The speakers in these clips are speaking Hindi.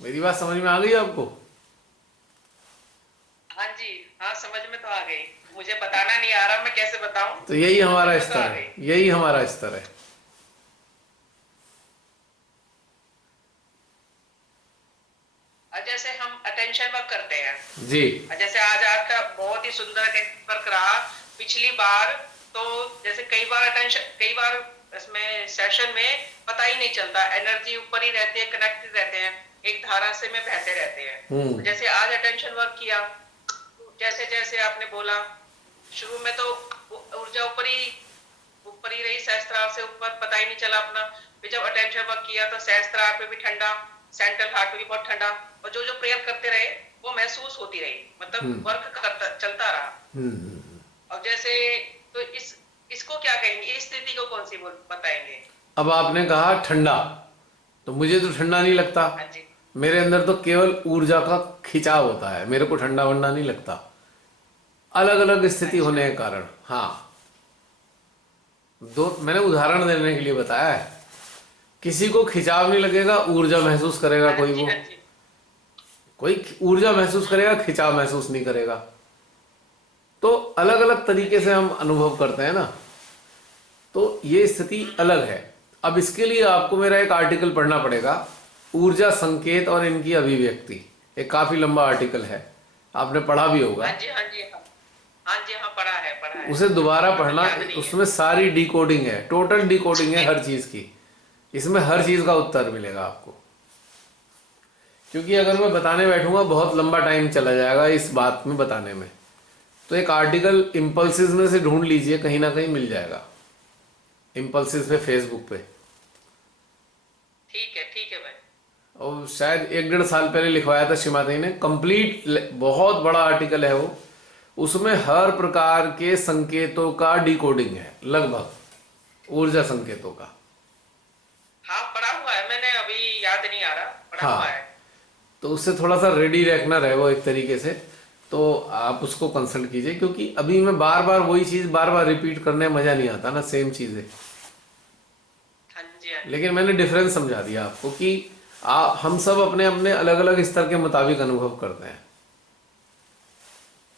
मेरी बात समझ में आ गई आपको? हाँ जी। हाँ, समझ में तो आ गई। मुझे बताना नहीं आ रहा, मैं कैसे बताऊं। तो यही समझ हमारा में तो स्तर आ है, गई। यही हमारा स्तर है। और जैसे हम अटेंशन वर्क करते हैं, जी। और जैसे आज आपका बहुत ही सुंदर अटेंशन वर्क रहा। पिछली बार तो जैसे कई बार इसमें सेशन में पता ही नहीं चलता, एनर्जी ऊपर ही रहती है, कनेक्टेड रहते हैं, एक धारा से में बहते रहते हैं। तो हम्म। जैसे आज अटेंशन वर्क किया, जैसे जैसे आपने बोला, शुरू में तो ऊर्जा ऊपर ही रही, सहस्त्रार से ऊपर पता ही नहीं चला अपना। फिर जब अटेंशन वर्क किया तो सहस्त्रार पे भी ठंडा, सेंट्रल हार्ट पे भी बहुत ठंडा, और जो जो प्रेयर करते रहे वो महसूस होती रही, मतलब हम्म। वर्क करता चलता रहा। हम्म। और जैसे, तो इसको क्या कहेंगे, इस स्थिति को कौन सी बताएंगे। अब आपने कहा ठंडा, तो मुझे तो ठंडा नहीं लगता। हाँ जी। मेरे अंदर तो केवल ऊर्जा का खिंचाव होता है, मेरे को ठंडा वंडा नहीं लगता। अलग अलग स्थिति अच्छा। होने के कारण। हाँ, दो मैंने उदाहरण देने के लिए बताया है। किसी को खिंचाव नहीं लगेगा, ऊर्जा महसूस करेगा हाँ कोई, जी, वो हाँ जी। कोई ऊर्जा महसूस करेगा, हम्म। खिंचाव महसूस नहीं करेगा। तो अलग अलग हाँ तरीके जी। से हम अनुभव करते हैं ना। तो ये स्थिति अलग है। अब इसके लिए आपको मेरा एक आर्टिकल पढ़ना पड़ेगा, ऊर्जा संकेत और इनकी अभिव्यक्ति। एक काफी लंबा आर्टिकल है, आपने पढ़ा भी होगा। हाँ जी। हाँ जी। हाँ। हाँ जी। हाँ, पढ़ा है, पढ़ा है। उसे दोबारा अभी पढ़ना, याद नहीं है। उसमें सारी डिकोडिंग है, टोटल डिकोडिंग है हर चीज की। इसमें हर चीज का उत्तर मिलेगा आपको। क्योंकि हाँ अगर जी। मैं बताने बैठूंगा बहुत लंबा टाइम चला जाएगा इस बात में बताने में। तो एक आर्टिकल इम्पल्सिस में से ढूंढ लीजिए, कहीं ना कहीं मिल जाएगा। इम्पल्सिस पे, फेसबुक पे। ठीक है, ठीक है भाई। और शायद 1 डेढ़ साल पहले लिखवाया था श्रीमती ने, कंप्लीट बहुत बड़ा आर्टिकल है वो। उसमें हर प्रकार के संकेतों का डिकोडिंग है लगभग, ऊर्जा संकेतों का। हाँ, पढ़ा हुआ है मैंने, अभी याद नहीं आ रहा, पढ़ा हुआ हाँ, है। तो उससे थोड़ा सा रेडी रखना रहे वो एक तरीके से। तो आप उसको कंसल्ट कीजिए, क्योंकि अभी मैं बार बार वही चीज़ बार बार रिपीट करने में मज़ा नहीं आता ना, सेम चीज़ें। हाँ जी, हाँ जी। लेकिन मैंने डिफरेंस समझा दिया आपको कि हम सब अपने अपने अलग अलग स्तर के मुताबिक अनुभव करते हैं।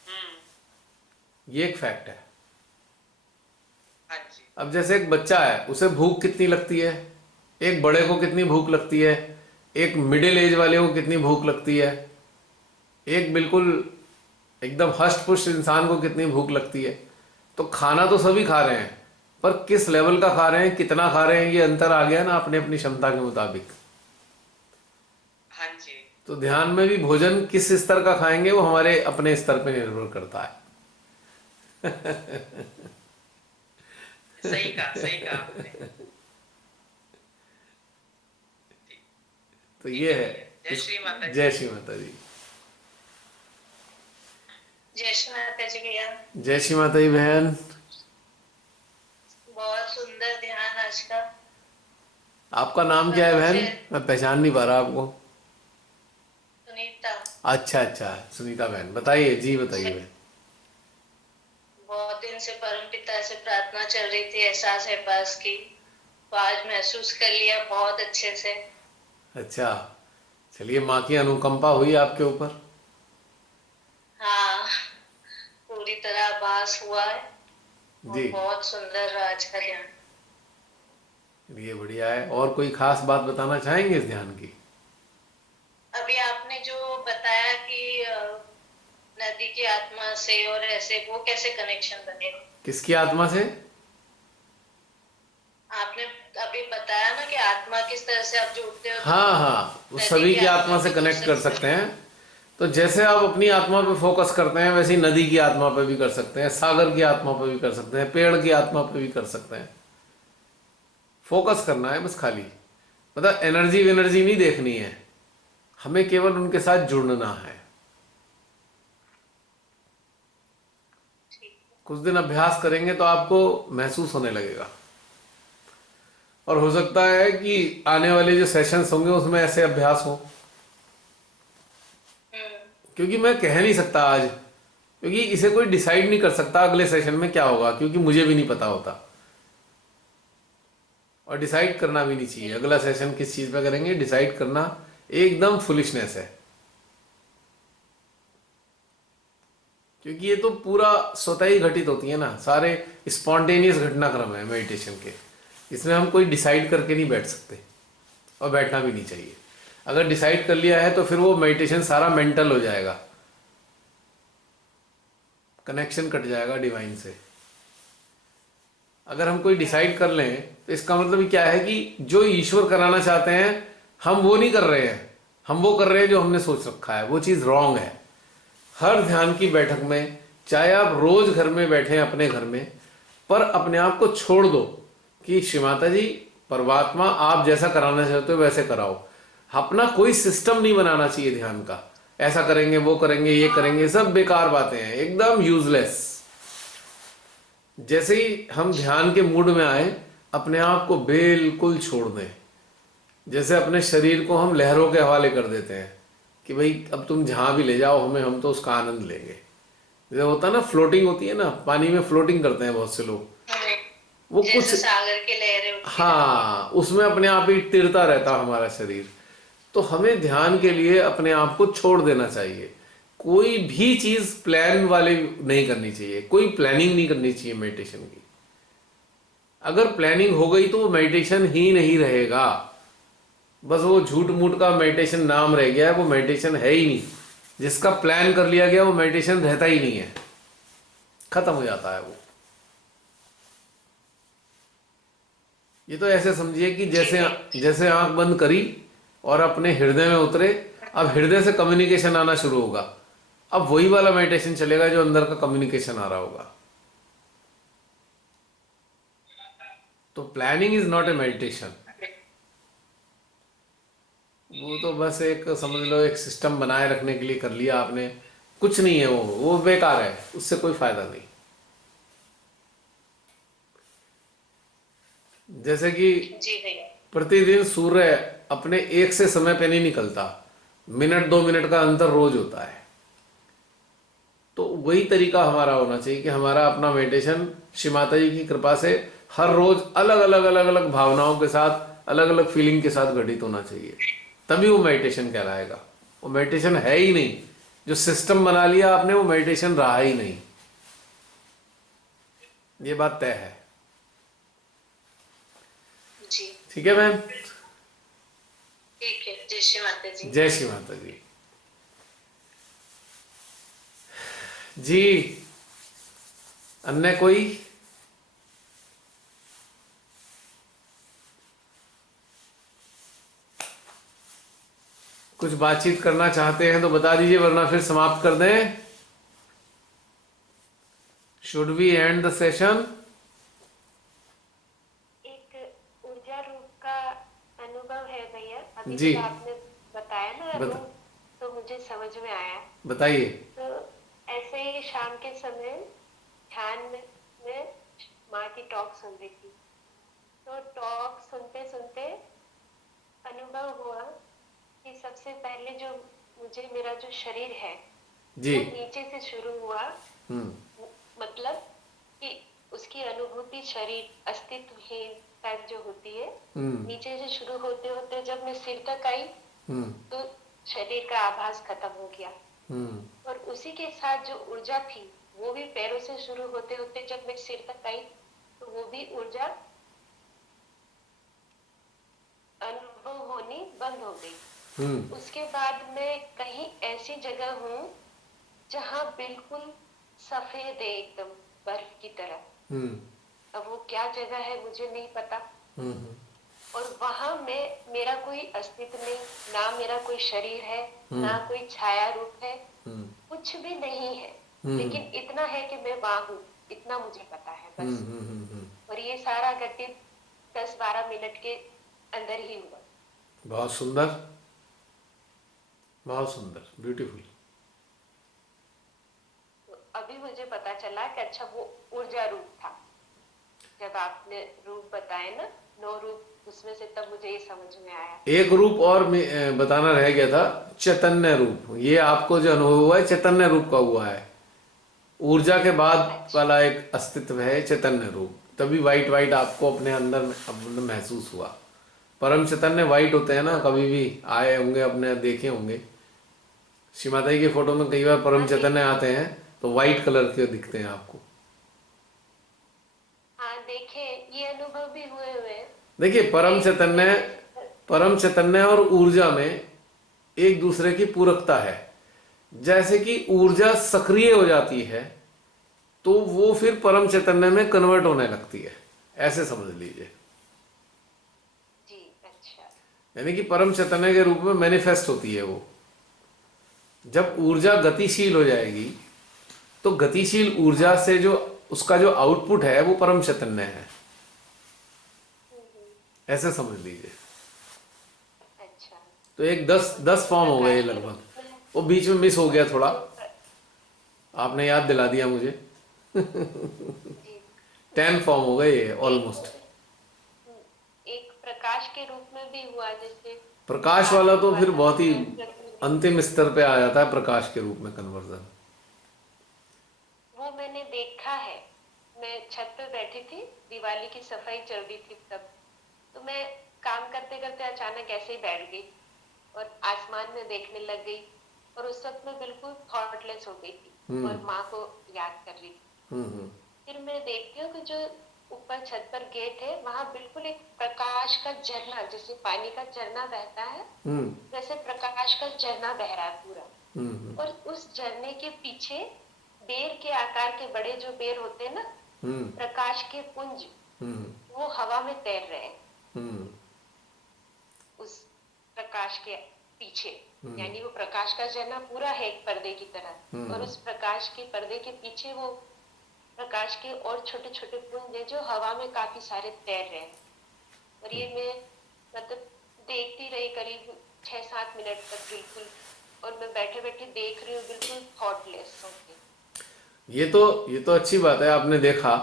हम्म। ये एक फैक्ट है। हाँ जी। अब जैसे एक बच्चा है, उसे भूख कितनी लगती है, एक बड़े को कितनी भूख लगती है, एक मिडिल एज वाले को कितनी भूख लगती है, एक बिल्कुल एकदम हष्ट पुष्ट इंसान को कितनी भूख लगती है। तो खाना तो सभी खा रहे हैं, पर किस लेवल का खा रहे हैं, कितना खा रहे हैं, ये अंतर आ गया ना अपने अपनी क्षमता के मुताबिक। हाँ जी। तो ध्यान में भी भोजन किस स्तर का खाएंगे वो हमारे अपने स्तर पे निर्भर करता है। सही कहा आपने। ठीक। तो ठीक ये है है। भैया, जय इस श्री माता जी। जय श्री माता जी। जय श्री माता जी भैया। जय श्री माता जी बहन। बहुत सुंदर ध्यान आज का। आपका नाम क्या है मतलब बहन? मुझे मैं पहचान नहीं पा रहा आपको। सुनीता। अच्छा अच्छा, सुनीता बहन, बताइए जी, बताइए बहन। बहुत दिन से परम पिता से प्रार्थना चल रही थी, एहसास है पास की, तो आज महसूस कर लिया बहुत अच्छे से। अच्छा, चलिए, माँ की अनुकंपा हुई आपके ऊपर। हाँ, पूरी तरह आभास हुआ है। जी, और बहुत सुंदर रहा आज का ध्यान। ये बढ़िया है। और कोई खास बात बताना चाहेंगे इस ध्यान की? अभी आपने जो बताया कि नदी की आत्मा से और ऐसे, वो कैसे कनेक्शन बनेगा? किसकी आत्मा से? आपने अभी बताया ना कि आत्मा किस तरह से आप जुड़ते हो, तो हाँ हाँ, वो नदी सभी की की आत्मा आत्मा से को जुड़ कनेक्ट कर सकते सकते हैं। हैं। तो जैसे आप अपनी आत्मा पे फोकस करते हैं, वैसे ही नदी की आत्मा पे भी कर सकते हैं, सागर की आत्मा पे भी कर सकते हैं, पेड़ की आत्मा पे भी कर सकते हैं। फोकस करना है बस खाली। मतलब एनर्जी वेनर्जी नहीं देखनी है, हमें केवल उनके साथ जुड़ना है। ठीक है। कुछ दिन अभ्यास करेंगे तो आपको महसूस होने लगेगा। और हो सकता है कि आने वाले जो सेशंस होंगे उसमें ऐसे अभ्यास हो। हम्म। क्योंकि मैं कह नहीं सकता आज, क्योंकि इसे कोई डिसाइड नहीं कर सकता अगले सेशन में क्या होगा, क्योंकि मुझे भी नहीं पता होता। और डिसाइड करना भी नहीं चाहिए, अगला बिल्कुल। सेशन किस चीज़ पे करेंगे डिसाइड करना एकदम फुलिशनेस है। क्योंकि ये तो पूरा स्वतः ही घटित होती है ना, सारे स्पॉन्टेनियस घटनाक्रम है मेडिटेशन के। इसमें हम कोई डिसाइड करके नहीं बैठ सकते और बैठना भी नहीं चाहिए। अगर डिसाइड कर लिया है तो फिर वो मेडिटेशन सारा मेंटल हो जाएगा, कनेक्शन कट जाएगा डिवाइन से। अगर हम कोई डिसाइड कर लें तो इसका मतलब क्या है कि जो ईश्वर कराना चाहते हैं हम वो नहीं कर रहे हैं, हम वो कर रहे हैं जो हमने सोच रखा है। वो चीज़ रॉन्ग है। हर ध्यान की बैठक में, चाहे आप रोज घर में बैठे अपने घर में, पर अपने आप को छोड़ दो कि श्री माता जी, परमात्मा आप जैसा कराना चाहते हो वैसे कराओ। अपना कोई सिस्टम नहीं बनाना चाहिए ध्यान का, ऐसा करेंगे वो करेंगे ये करेंगे, सब बेकार बातें हैं, एकदम यूजलेस। जैसे ही हम ध्यान के मूड में आए, अपने आप को बिल्कुल छोड़ दें। जैसे अपने शरीर को हम लहरों के हवाले कर देते हैं कि भाई अब तुम जहां भी ले जाओ हमें, हम तो उसका आनंद लेंगे। जैसे होता है ना, फ्लोटिंग होती है ना, पानी में फ्लोटिंग करते हैं बहुत से लोग, वो जैसे कुछ, सागर की लहरें उठती हाँ, उसमें अपने आप ही तिरता रहता हमारा शरीर। तो हमें ध्यान के लिए अपने आप को छोड़ देना चाहिए। कोई भी चीज प्लान वाले नहीं करनी चाहिए, कोई प्लानिंग नहीं करनी चाहिए मेडिटेशन की। अगर प्लानिंग हो गई तो वो मेडिटेशन ही नहीं रहेगा, बस वो झूठ मूठ का मेडिटेशन नाम रह गया है, वो मेडिटेशन है ही नहीं। जिसका प्लान कर लिया गया वो मेडिटेशन रहता ही नहीं है, खत्म हो जाता है वो। ये तो ऐसे समझिए कि जैसे जैसे आंख बंद करी और अपने हृदय में उतरे, अब हृदय से कम्युनिकेशन आना शुरू होगा। अब वही वाला मेडिटेशन चलेगा जो अंदर का कम्युनिकेशन आ रहा होगा। तो planning is not a meditation. वो तो बस एक समझ लो एक सिस्टम बनाए रखने के लिए कर लिया आपने, कुछ नहीं है वो बेकार है, उससे कोई फायदा नहीं। जैसे कि जी भैया। प्रतिदिन सूर्य अपने एक से समय पे नहीं निकलता, मिनट 2 मिनट का अंतर रोज होता है। तो वही तरीका हमारा होना चाहिए कि हमारा अपना मेडिटेशन श्री माता जी की कृपा से हर रोज अलग अलग अलग अलग भावनाओं के साथ, अलग अलग फीलिंग के साथ घटित होना चाहिए, तभी वो मेडिटेशन कहलाएगा। वो मेडिटेशन है ही नहीं, जो सिस्टम बना लिया आपने वो मेडिटेशन रहा ही नहीं, ये बात तय है। जी ठीक है मैम, ठीक है। जय श्री माता जी। जय श्री माता जी। जी अन्य कोई? कुछ बातचीत करना चाहते हैं तो बता दीजिए, वरना फिर समाप्त कर दें। Should we end the session? एक ऊर्जा रूप का अनुभव है भैया, अभी जी। जो आपने बताया ना बता- रूप, तो मुझे समझ में आया। बताइए। तो ऐसे ही शाम के समय ध्यान में माँ की टॉक सुन रही थी, तो टॉक सुनते सुनते अनुभव हुआ कि सबसे पहले जो मुझे, मेरा जो शरीर है जी। वो नीचे से शुरू हुआ। हम्म। मतलब कि उसकी अनुभूति शरीर अस्तित्वहीन टाइप जो होती है, हम्म। नीचे से शुरू होते होते जब मैं सिर तक आई हम्म। तो शरीर का आभास खत्म हो गया। हम्म। और उसी के साथ जो ऊर्जा थी वो भी पैरों से शुरू होते होते जब मैं सिर तक आई तो वो भी ऊर्जा अनुभव होनी बंद हो गई। हम्म। उसके बाद मैं कहीं ऐसी जगह हूँ जहाँ बिल्कुल सफेद है, एकदम बर्फ की तरह। हम्म। अब वो क्या जगह है मुझे नहीं पता। हम्म। और वहां में मेरा कोई अस्तित्व नहीं, ना मेरा कोई शरीर है, ना कोई छाया रूप है, हम्म। कुछ भी नहीं है। हम्म। लेकिन इतना है कि मैं वहां हूँ, इतना मुझे पता है बस। हम्म। और ये सारा घटित 10-12 मिनट के अंदर ही हुआ। बहुत सुंदर, बहुत सुंदर, ब्यूटीफुल। तो अभी मुझे पता चला कि अच्छा वो ऊर्जा रूप था। जब आपने रूप बताए ना, 9 रूप, उसमें से तब मुझे ये समझ में आया। एक रूप और बताना रह गया था, चैतन्य रूप। ये आपको जो अनुभव हुआ है चैतन्य रूप का हुआ है। ऊर्जा के बाद वाला एक अस्तित्व है चैतन्य रूप, तभी वाइट वाइट आपको अपने अंदर महसूस हुआ। परम चैतन्य वाइट होते हैं ना, कभी भी आए होंगे अपने देखे होंगे, श्री माता जी के फोटो में कई बार परम हाँ चैतन्य आते हैं तो वाइट कलर के दिखते हैं आपको। हाँ देखे, ये अनुभव भी हुए हुए हैं। देखिए परम चैतन्य और ऊर्जा में एक दूसरे की पूरकता है। जैसे कि ऊर्जा सक्रिय हो जाती है तो वो फिर परम चैतन्य में कन्वर्ट होने लगती है, ऐसे समझ लीजिए। जी अच्छा। यानी कि परम चैतन्य के रूप में मैनिफेस्ट होती है वो। जब ऊर्जा गतिशील हो जाएगी तो गतिशील ऊर्जा से जो उसका जो आउटपुट है वो परम चैतन्य है, ऐसे समझ लीजिए। अच्छा। तो एक 10 फॉर्म हो गए प्रकाश के लगभग। रूप में वो बीच में मिस हो गया थोड़ा, जो आपने याद दिला दिया मुझे। जी 10 फॉर्म हो गए एक ऑलमोस्ट। एक प्रकाश के रूप में भी हुआ, जैसे प्रकाश वाला आत्मिक तो फिर बहुत ही वातावरण प्रकृति, अंतिम स्तर पे आ जाता है, प्रकाश के रूप में कन्वर्जन। वो मैंने देखा है। मैं छत पे बैठी थी, दिवाली की सफाई चल रही थी तब, तो मैं काम करते करते अचानक ऐसे ही बैठ गई और आसमान में देखने लग गई, और उस वक्त मैं बिल्कुल थॉटलेस हो गई थी और माँ को याद कर रही थी। हम्म फिर मैं देखती हूँ कि जो ऊपर छत पर गेट है, वहां बिल्कुल एक प्रकाश का झरना, जैसे पानी का झरना बहता है हम्म वैसे प्रकाश का झरना बह रहा है पूरा। हम्म और उस झरने के पीछे बेर के आकार के बड़े जो बेर होते हैं ना, हम्म प्रकाश के पुंज, हम्म वो हवा में तैर रहे हैं हम्म उस प्रकाश के पीछे। यानी वो प्रकाश का झरना पूरा है एक पर्दे की तरह, और उस प्रकाश के पर्दे के पीछे वो प्रकाश के और छोटे छोटे पुंज है जो हवा में काफी सारे तैर रहे हैं। और ये मैं मतलब देखती रही करीब 6-7 मिनट तक बिल्कुल, और मैं बैठे बैठे देख रही हूँ बिल्कुल थॉटलेस होके। ये तो अच्छी बात है आपने देखा,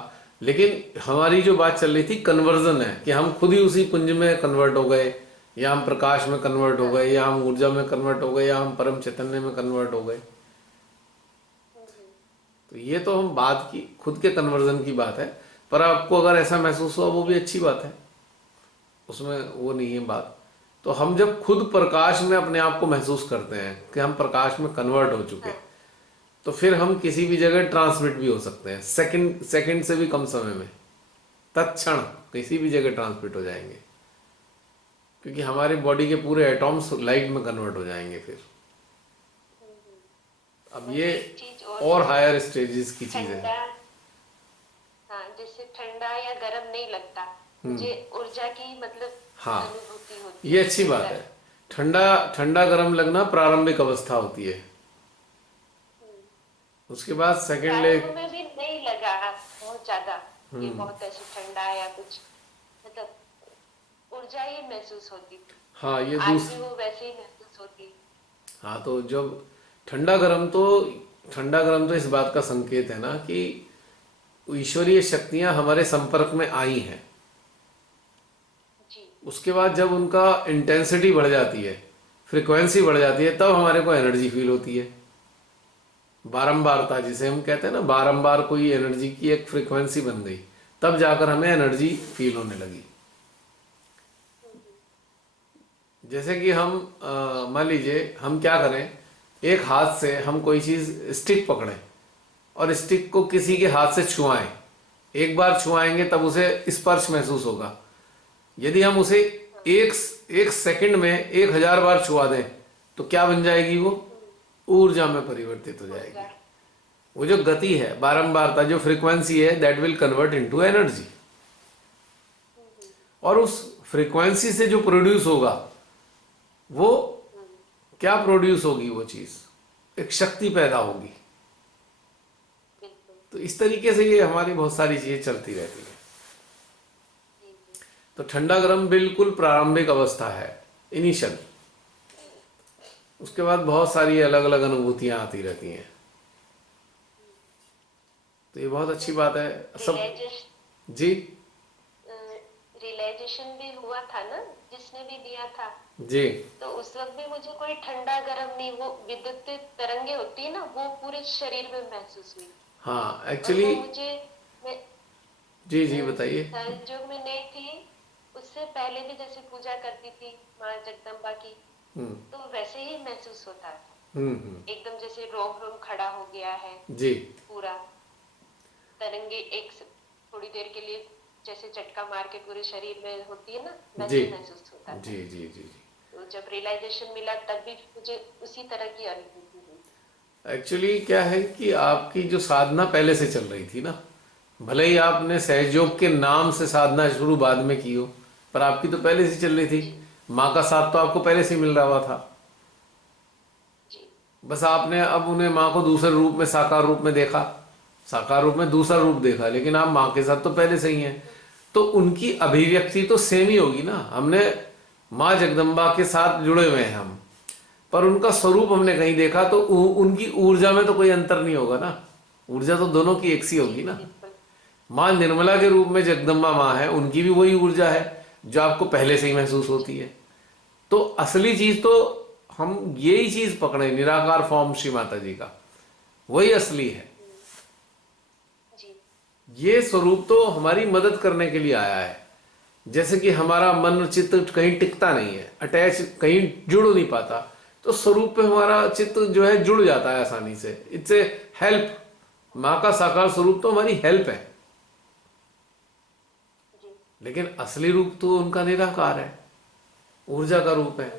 लेकिन हमारी जो बात चल रही थी कन्वर्जन है, कि हम खुद ही उसी पुंज में कन्वर्ट हो गए, या हम प्रकाश में कन्वर्ट हो गए, या हम ऊर्जा में कन्वर्ट हो गए, या हम परम चैतन्य में कन्वर्ट हो गए। तो ये तो हम बात की खुद के कन्वर्जन की बात है, पर आपको अगर ऐसा महसूस हुआ वो भी अच्छी बात है, उसमें वो नहीं है बात। तो हम जब खुद प्रकाश में अपने आप को महसूस करते हैं कि हम प्रकाश में कन्वर्ट हो चुके, तो फिर हम किसी भी जगह ट्रांसमिट भी हो सकते हैं, सेकंड सेकंड से भी कम समय में, तत्क्षण किसी भी जगह ट्रांसमिट हो जाएंगे, क्योंकि हमारे बॉडी के पूरे एटॉम्स लाइट में कन्वर्ट हो जाएंगे फिर। अब और ये एक चीज और हायर स्टेजेस की चीज़ ठंडा, है। हाँ जैसे ठंडा या गर्म नहीं लगता मुझे, ऊर्जा की मतलब हाँ, अनुभूति होती ये है अच्छी उसके बात अंदर। है। ठंडा ठंडा गर्म लगना प्रारंभिक अवस्था होती है, उसके बाद सेकंड ले। प्रारंभ में भी नहीं लगा बहुत ज्यादा, ये बहुत ऐसे ठंडा या कुछ, मतलब ऊर्जा ही महसूस होती थी। हाँ ये आज भी वो वैसे ही महसूस होती। हाँ, तो जब ठंडा गरम तो इस बात का संकेत है ना कि ईश्वरीय शक्तियां हमारे संपर्क में आई हैं। जी उसके बाद जब उनका इंटेंसिटी बढ़ जाती है, फ्रिक्वेंसी बढ़ जाती है, तब हमारे को एनर्जी फील होती है। बारंबारता जिसे हम कहते हैं ना, बारंबार कोई एनर्जी की एक फ्रिक्वेंसी बन गई, तब जाकर हमें एनर्जी फील होने लगी। जैसे कि हम मान लीजिए हम क्या करें, एक हाथ से हम कोई चीज़ स्टिक पकड़ें और स्टिक को किसी के हाथ से छुआएं, एक बार छुआएंगे तब उसे स्पर्श महसूस होगा। यदि हम उसे एक एक सेकंड में 1000 बार छुआ दें तो क्या बन जाएगी, वो ऊर्जा में परिवर्तित हो जाएगी। ऊर्जा। वो जो गति है, बारंबारता, जो फ्रीक्वेंसी है, that will convert into energy. और उस फ्रीक्वेंसी से जो प्रोड्यूस होगा, वो क्या प्रोड्यूस होगी, वो चीज एक शक्ति पैदा होगी। बिल्कुल। तो इस तरीके से ये हमारी बहुत सारी चीजें चलती रहती है। तो ठंडा गर्म बिल्कुल प्रारंभिक अवस्था है, इनिशियल। उसके बाद बहुत सारी अलग अलग अनुभूतियां आती रहती हैं। तो ये बहुत अच्छी बात है सब। जी रियलाइजेशन भी हुआ था ना, जिसने भी दिया था, जी तो उस वक्त भी मुझे कोई ठंडा गर्म नहीं, वो विद्युत तरंगे होती है ना, वो पूरे शरीर में महसूस हुई। हाँ और एक्चुअली वो मुझे, मैं जी जी बताइए। संयोग में नहीं थी, उससे पहले भी जैसे पूजा करती थी माँ जगदम्बा की, हम्म तो वैसे ही महसूस होता था। हम्म। एकदम जैसे रोम रोम खड़ा हो गया है जी पूरा, तरंगे थोड़ी देर के लिए जैसे झटका मार के पूरे शरीर में होती है ना, जी वैसे महसूस होता जी था। जी जी जी। तो जब रियलाइजेशन मिला तब भी मुझे उसी तरह की अनुभूति हुई। एक्चुअली क्या है कि आपकी जो साधना पहले से चल रही थी ना, भले ही आपने सहयोग के नाम से साधना शुरू बाद में की हो, पर आपकी तो पहले से चल रही थी। जी माँ का साथ तो आपको पहले से मिल रहा हुआ था। जी बस आपने अब उन्हें माँ को दूसरे रूप में, साकार रूप में देखा, साकार रूप में दूसरा रूप देखा, लेकिन आप माँ के साथ तो पहले से ही हैं। तो उनकी अभिव्यक्ति तो सेम ही होगी ना। हमने माँ जगदम्बा के साथ जुड़े हुए हैं हम, पर उनका स्वरूप हमने कहीं देखा, तो उनकी ऊर्जा में तो कोई अंतर नहीं होगा ना। ऊर्जा तो दोनों की एक सी जी होगी ना। बिल्कुल। माँ निर्मला के रूप में जगदम्बा माँ है, उनकी भी वही ऊर्जा है जो आपको पहले से ही महसूस होती है। तो असली चीज तो हम यही चीज पकड़े, निराकार फॉर्म श्री माता जी का, वही असली है। जी ये स्वरूप तो हमारी मदद करने के लिए आया है। जैसे कि हमारा मन चित्त कहीं टिकता नहीं है, अटैच कहीं जुड़ नहीं पाता, तो स्वरूप पे हमारा चित्त जो है जुड़ जाता है आसानी से। It's a help. माँ का साकार स्वरूप तो हमारी हेल्प है, जी लेकिन असली रूप तो उनका निराकार है, ऊर्जा का रूप है।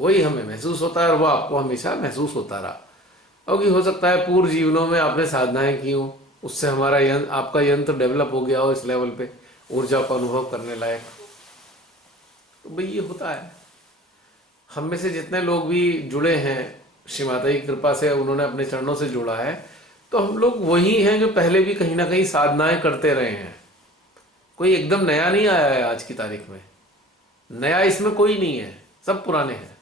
वही हमें महसूस होता है और वो आपको हमेशा महसूस होता रहा। क्योंकि हो सकता है पूर्व जीवनों में आपने साधनाएं की हो, उससे हमारा आपका यंत्र डेवलप हो गया हो इस लेवल पे, ऊर्जा को अनुभव करने लायक। तो भाई ये होता है। हम में से जितने लोग भी जुड़े हैं श्री माता की कृपा से, उन्होंने अपने चरणों से जोड़ा है, तो हम लोग वही हैं जो पहले भी कहीं ना कहीं साधनाएं करते रहे हैं। कोई एकदम नया नहीं आया है आज की तारीख में। नया इसमें कोई नहीं है, सब पुराने हैं।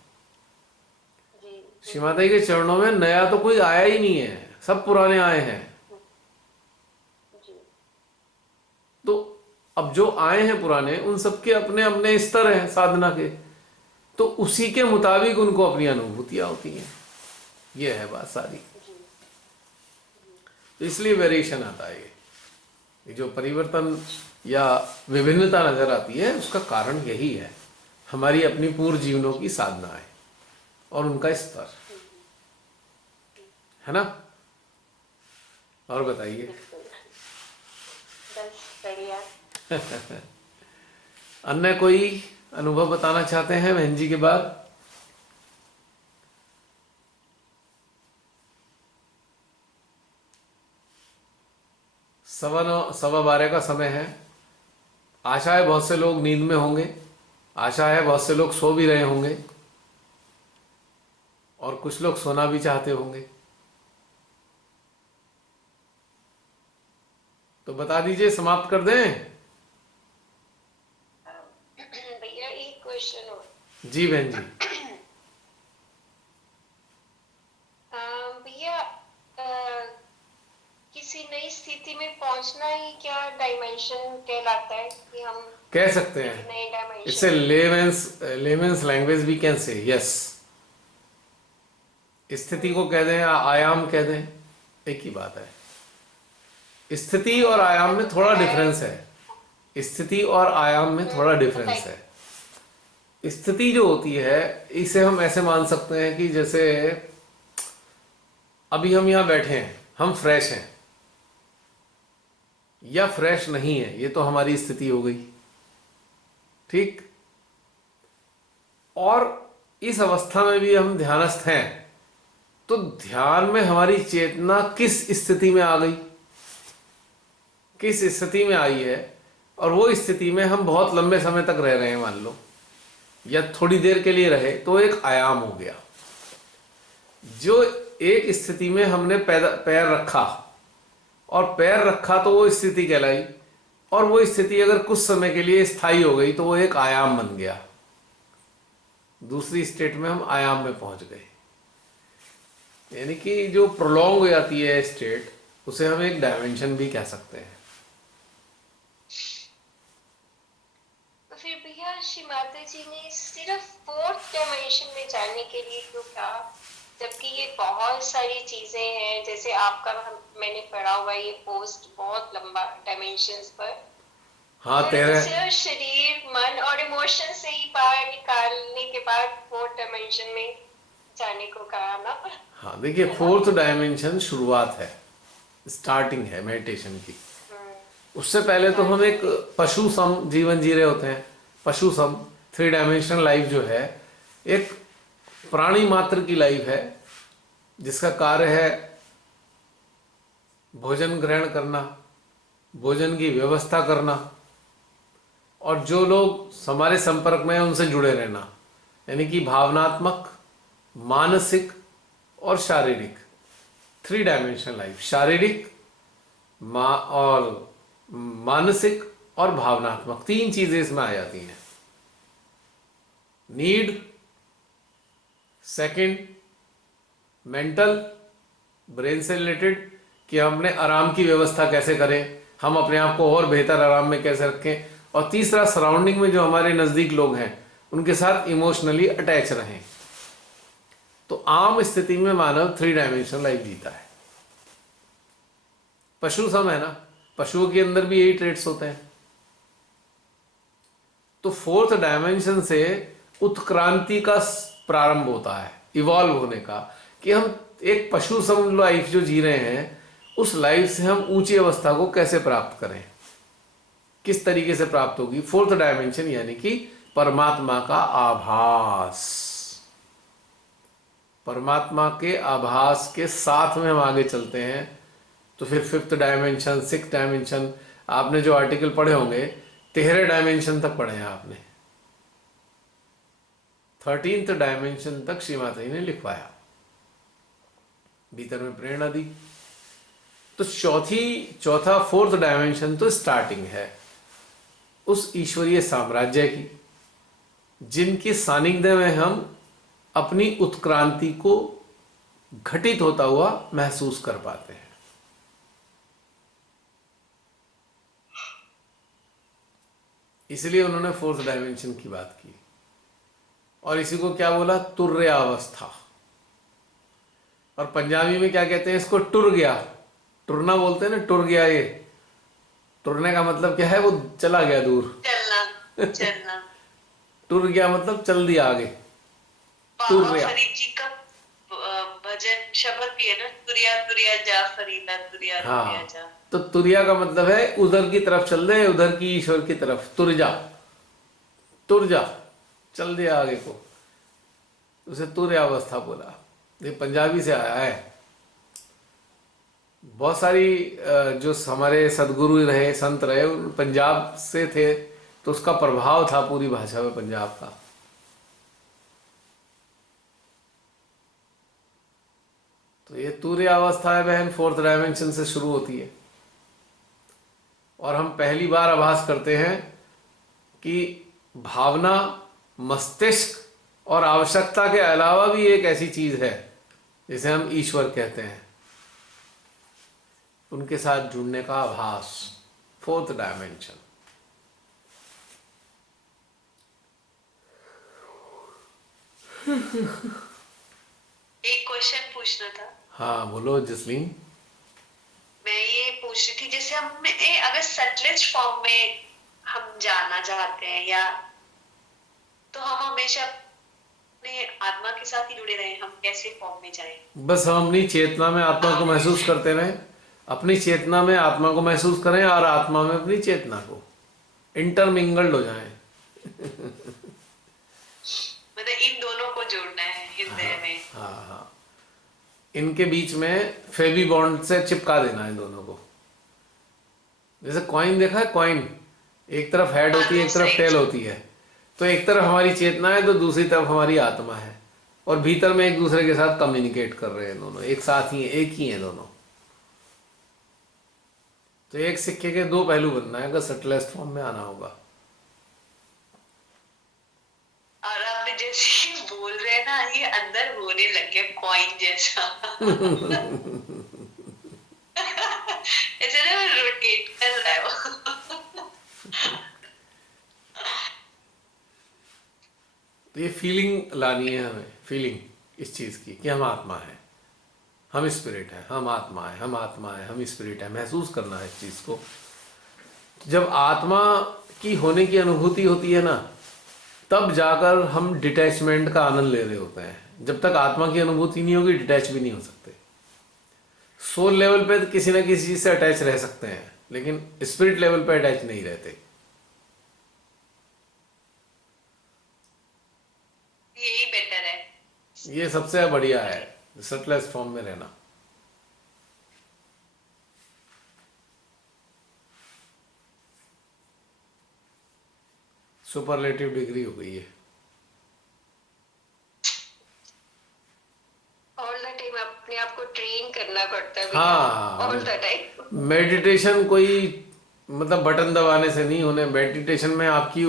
जी श्री माता जी के चरणों में नया तो कोई आया ही नहीं है, सब पुराने आए हैं। जी तो अब जो आए हैं पुराने, उन सबके अपने अपने स्तर हैं साधना के, तो उसी के मुताबिक उनको अपनी अनुभूतियां होती हैं। ये है बात सारी। जी तो इसलिए वेरिएशन आता है। ये जो परिवर्तन या विभिन्नता नजर आती है, उसका कारण यही है, हमारी अपनी पूर्व जीवनों की साधनाएं और उनका स्तर, है ना। और बताइए। बिल्कुल। बस बढ़िया। अन्य कोई अनुभव बताना चाहते हैं बहन जी के बाद? 11:15 का समय है। आशा है बहुत से लोग नींद में होंगे, आशा है बहुत से लोग सो भी रहे होंगे, और कुछ लोग सोना भी चाहते होंगे। तो बता दीजिए, समाप्त कर दें? भैया एक क्वेश्चन हो। जी बहन जी। भैया किसी नई स्थिति में पहुंचना ही क्या डायमेंशन कहलाता है, कि हम कह सकते एक हैं, नए it's a dimension. Layman's language we can say yes. स्थिति को कह दें या आयाम कह दें, एक ही बात है। स्थिति और आयाम में थोड़ा डिफरेंस है। स्थिति और आयाम में थोड़ा डिफरेंस है। स्थिति जो होती है, इसे हम ऐसे मान सकते हैं कि जैसे अभी हम यहाँ बैठे हैं, हम फ्रेश हैं या फ्रेश नहीं है, ये तो हमारी स्थिति हो गई, ठीक। और इस अवस्था में भी हम ध्यानस्थ हैं, तो ध्यान में हमारी चेतना किस स्थिति में आ गई, किस स्थिति में आई है, और वो स्थिति में हम बहुत लंबे समय तक रह रहे हैं मान लो, या थोड़ी देर के लिए रहे, तो एक आयाम हो गया। जो एक स्थिति में हमने पैर रखा, और पैर रखा तो वो स्थिति कहलाई, और वो स्थिति अगर कुछ समय के लिए स्थायी हो गई तो वो एक आयाम बन गया। दूसरी स्टेट में हम आयाम में पहुंच गए। यानी कि जो प्रोलॉन्ग हो जाती है स्टेट, उसे हम एक डायमेंशन भी कह सकते हैं। तो फिर भैया श्री माता जी ने सिर्फ फोर्थ डायमेंशन में जाने के लिए क्यों कहा, जबकि ये बहुत सारी चीजें हैं, जैसे आपका मैंने पढ़ा हुआ ये पोस्ट बहुत लंबा डायमेंशंस पर, हाँ, फिर 13। सिर्फ शरीर मन और इमोशन से ही बाहर निकालने के बाद फोर्थ डायमेंशन में जाने को कहा ना। हाँ देखिए, है ना? फोर्थ डायमेंशन शुरुआत है, स्टार्टिंग है मेडिटेशन की। हम्म, उससे पहले तो हम एक starting पशु सम जीवन जी रहे होते हैं। पशु सम 3 डायमेंशनल लाइफ जो है, एक प्राणी मात्र की लाइफ है, जिसका कार्य है भोजन ग्रहण करना, भोजन की व्यवस्था करना, और जो लोग हमारे संपर्क में हैं उनसे जुड़े रहना। यानी कि भावनात्मक, मानसिक और शारीरिक 3 डायमेंशनल लाइफ। शारीरिक, और मानसिक और भावनात्मक 3 चीजें इसमें आ जाती हैं। नीड, सेकंड मेंटल, ब्रेन से रिलेटेड, कि हम अपने आराम की व्यवस्था कैसे करें, हम अपने आप को और बेहतर आराम में कैसे रखें, और तीसरा सराउंडिंग में जो हमारे नज़दीक लोग हैं उनके साथ इमोशनली अटैच रहें। तो आम स्थिति में मानव 3 डायमेंशनल लाइफ जीता है। पशु सम है ना, पशुओं के अंदर भी यही ट्रेट्स होते हैं। तो फोर्थ डायमेंशन से उत्क्रांति का प्रारंभ होता है, इवॉल्व होने का, कि हम एक पशु सम लाइफ जो जी रहे हैं उस लाइफ से हम ऊंची अवस्था को कैसे प्राप्त करें, किस तरीके से प्राप्त होगी। फोर्थ डायमेंशन यानी कि परमात्मा का आभास। परमात्मा के आभास के साथ में हम आगे चलते हैं। तो फिर 5th डायमेंशन, 6th डायमेंशन, आपने जो आर्टिकल पढ़े होंगे 13 डायमेंशन तक पढ़े हैं आपने। 13th डायमेंशन तक श्री माता जी ने लिखवाया, भीतर में प्रेरणा दी। तो चौथा 4th डायमेंशन तो स्टार्टिंग है उस ईश्वरीय साम्राज्य की, जिनके सानिध्य में हम अपनी उत्क्रांति को घटित होता हुआ महसूस कर पाते हैं। इसलिए उन्होंने 4th डायमेंशन की बात की। और इसी को क्या बोला, तुर्य अवस्था। और पंजाबी में क्या कहते हैं इसको, टुर गया। टुरना बोलते हैं ना, टुर गया। ये टुरने का मतलब क्या है, वो चला गया दूर। चलना चलना। टुर गया मतलब चल दिया आगे। बाबा तुर्या। फरीद जी का भजन शब्द भी है ना, तुरिया तुरिया जा फरीदा, तुरिया तुरिया हाँ, जा। तो तुरिया का मतलब है उधर की तरफ चल दे, उधर की ईश्वर की तरफ तुर जा। तुर जा, चल दिया आगे को, उसे तुर्य अवस्था बोला। ये पंजाबी से आया है। बहुत सारी जो हमारे सदगुरु रहे, संत रहे, उन पंजाब से थे, तो उसका प्रभाव था पूरी भाषा में पंजाब का। तो ये तुर्य अवस्था है बहन, 4th डायमेंशन से शुरू होती है। और हम पहली बार आभास करते हैं कि भावना, मस्तिष्क और आवश्यकता के अलावा भी एक ऐसी चीज है जिसे हम ईश्वर कहते हैं, उनके साथ जुड़ने का आभास। 4th dimension. एक क्वेश्चन पूछना था। हाँ बोलो जसलीन। मैं ये पूछ रही थी, जैसे हम अगर सटलेज फॉर्म में हम जाना चाहते हैं, या तो हम हमेशा अपने आत्मा के साथ ही जुड़े रहें, हम कैसे फॉर्म में जाएं? बस हम अपनी चेतना में आत्मा को महसूस करते रहें, अपनी चेतना में आत्मा को महसूस करें और आत्मा में अपनी चेतना को, इंटरमिंगल्ड हो जाएं। मतलब इन दोनों को जोड़ना है हृदय में। हाँ हाँ, इनके बीच में फेबी बॉन्ड से चिपका देना है दोनों को। जैसे कॉइन देखा है, कॉइन एक तरफ हेड होती है, एक तरफ टेल होती है। तो एक तरफ हमारी चेतना है तो दूसरी तरफ हमारी आत्मा है, और भीतर में एक दूसरे के साथ कम्युनिकेट कर रहे हैं दोनों, एक साथ ही, एक ही हैं दोनों। तो एक सिक्के के 2 पहलू बनना है अगर सटलेस्ट फॉर्म में आना होगा। और आप जैसे ही बोल रहे हैं ना, ये अंदर होने लग गया कॉइन जैसा। ऐसे ना रोटेट कर रहा है वो। तो ये फीलिंग लानी है हमें, फीलिंग इस चीज़ की कि हम आत्मा है, हम स्पिरिट है, हम आत्मा है, हम आत्मा है, हम स्पिरिट है, महसूस करना है इस चीज़ को। जब आत्मा की होने की अनुभूति होती है ना, तब जाकर हम डिटैचमेंट का आनंद ले रहे होते हैं। जब तक आत्मा की अनुभूति नहीं होगी, डिटैच भी नहीं हो सकते। सोल लेवल पे तो किसी ना किसी चीज से अटैच रह सकते हैं, लेकिन स्पिरिट लेवल पे अटैच नहीं रहते। यही बेटर है। ये सबसे बढ़िया है, सटलेस फॉर्म में रहना। सुपरलेटिव डिग्री हो गई है। ऑल द टाइम अपने आप को ट्रेन करना पड़ता है हाँ, ऑल द टाइम। मेडिटेशन कोई मतलब बटन दबाने से नहीं होने। मेडिटेशन में आपकी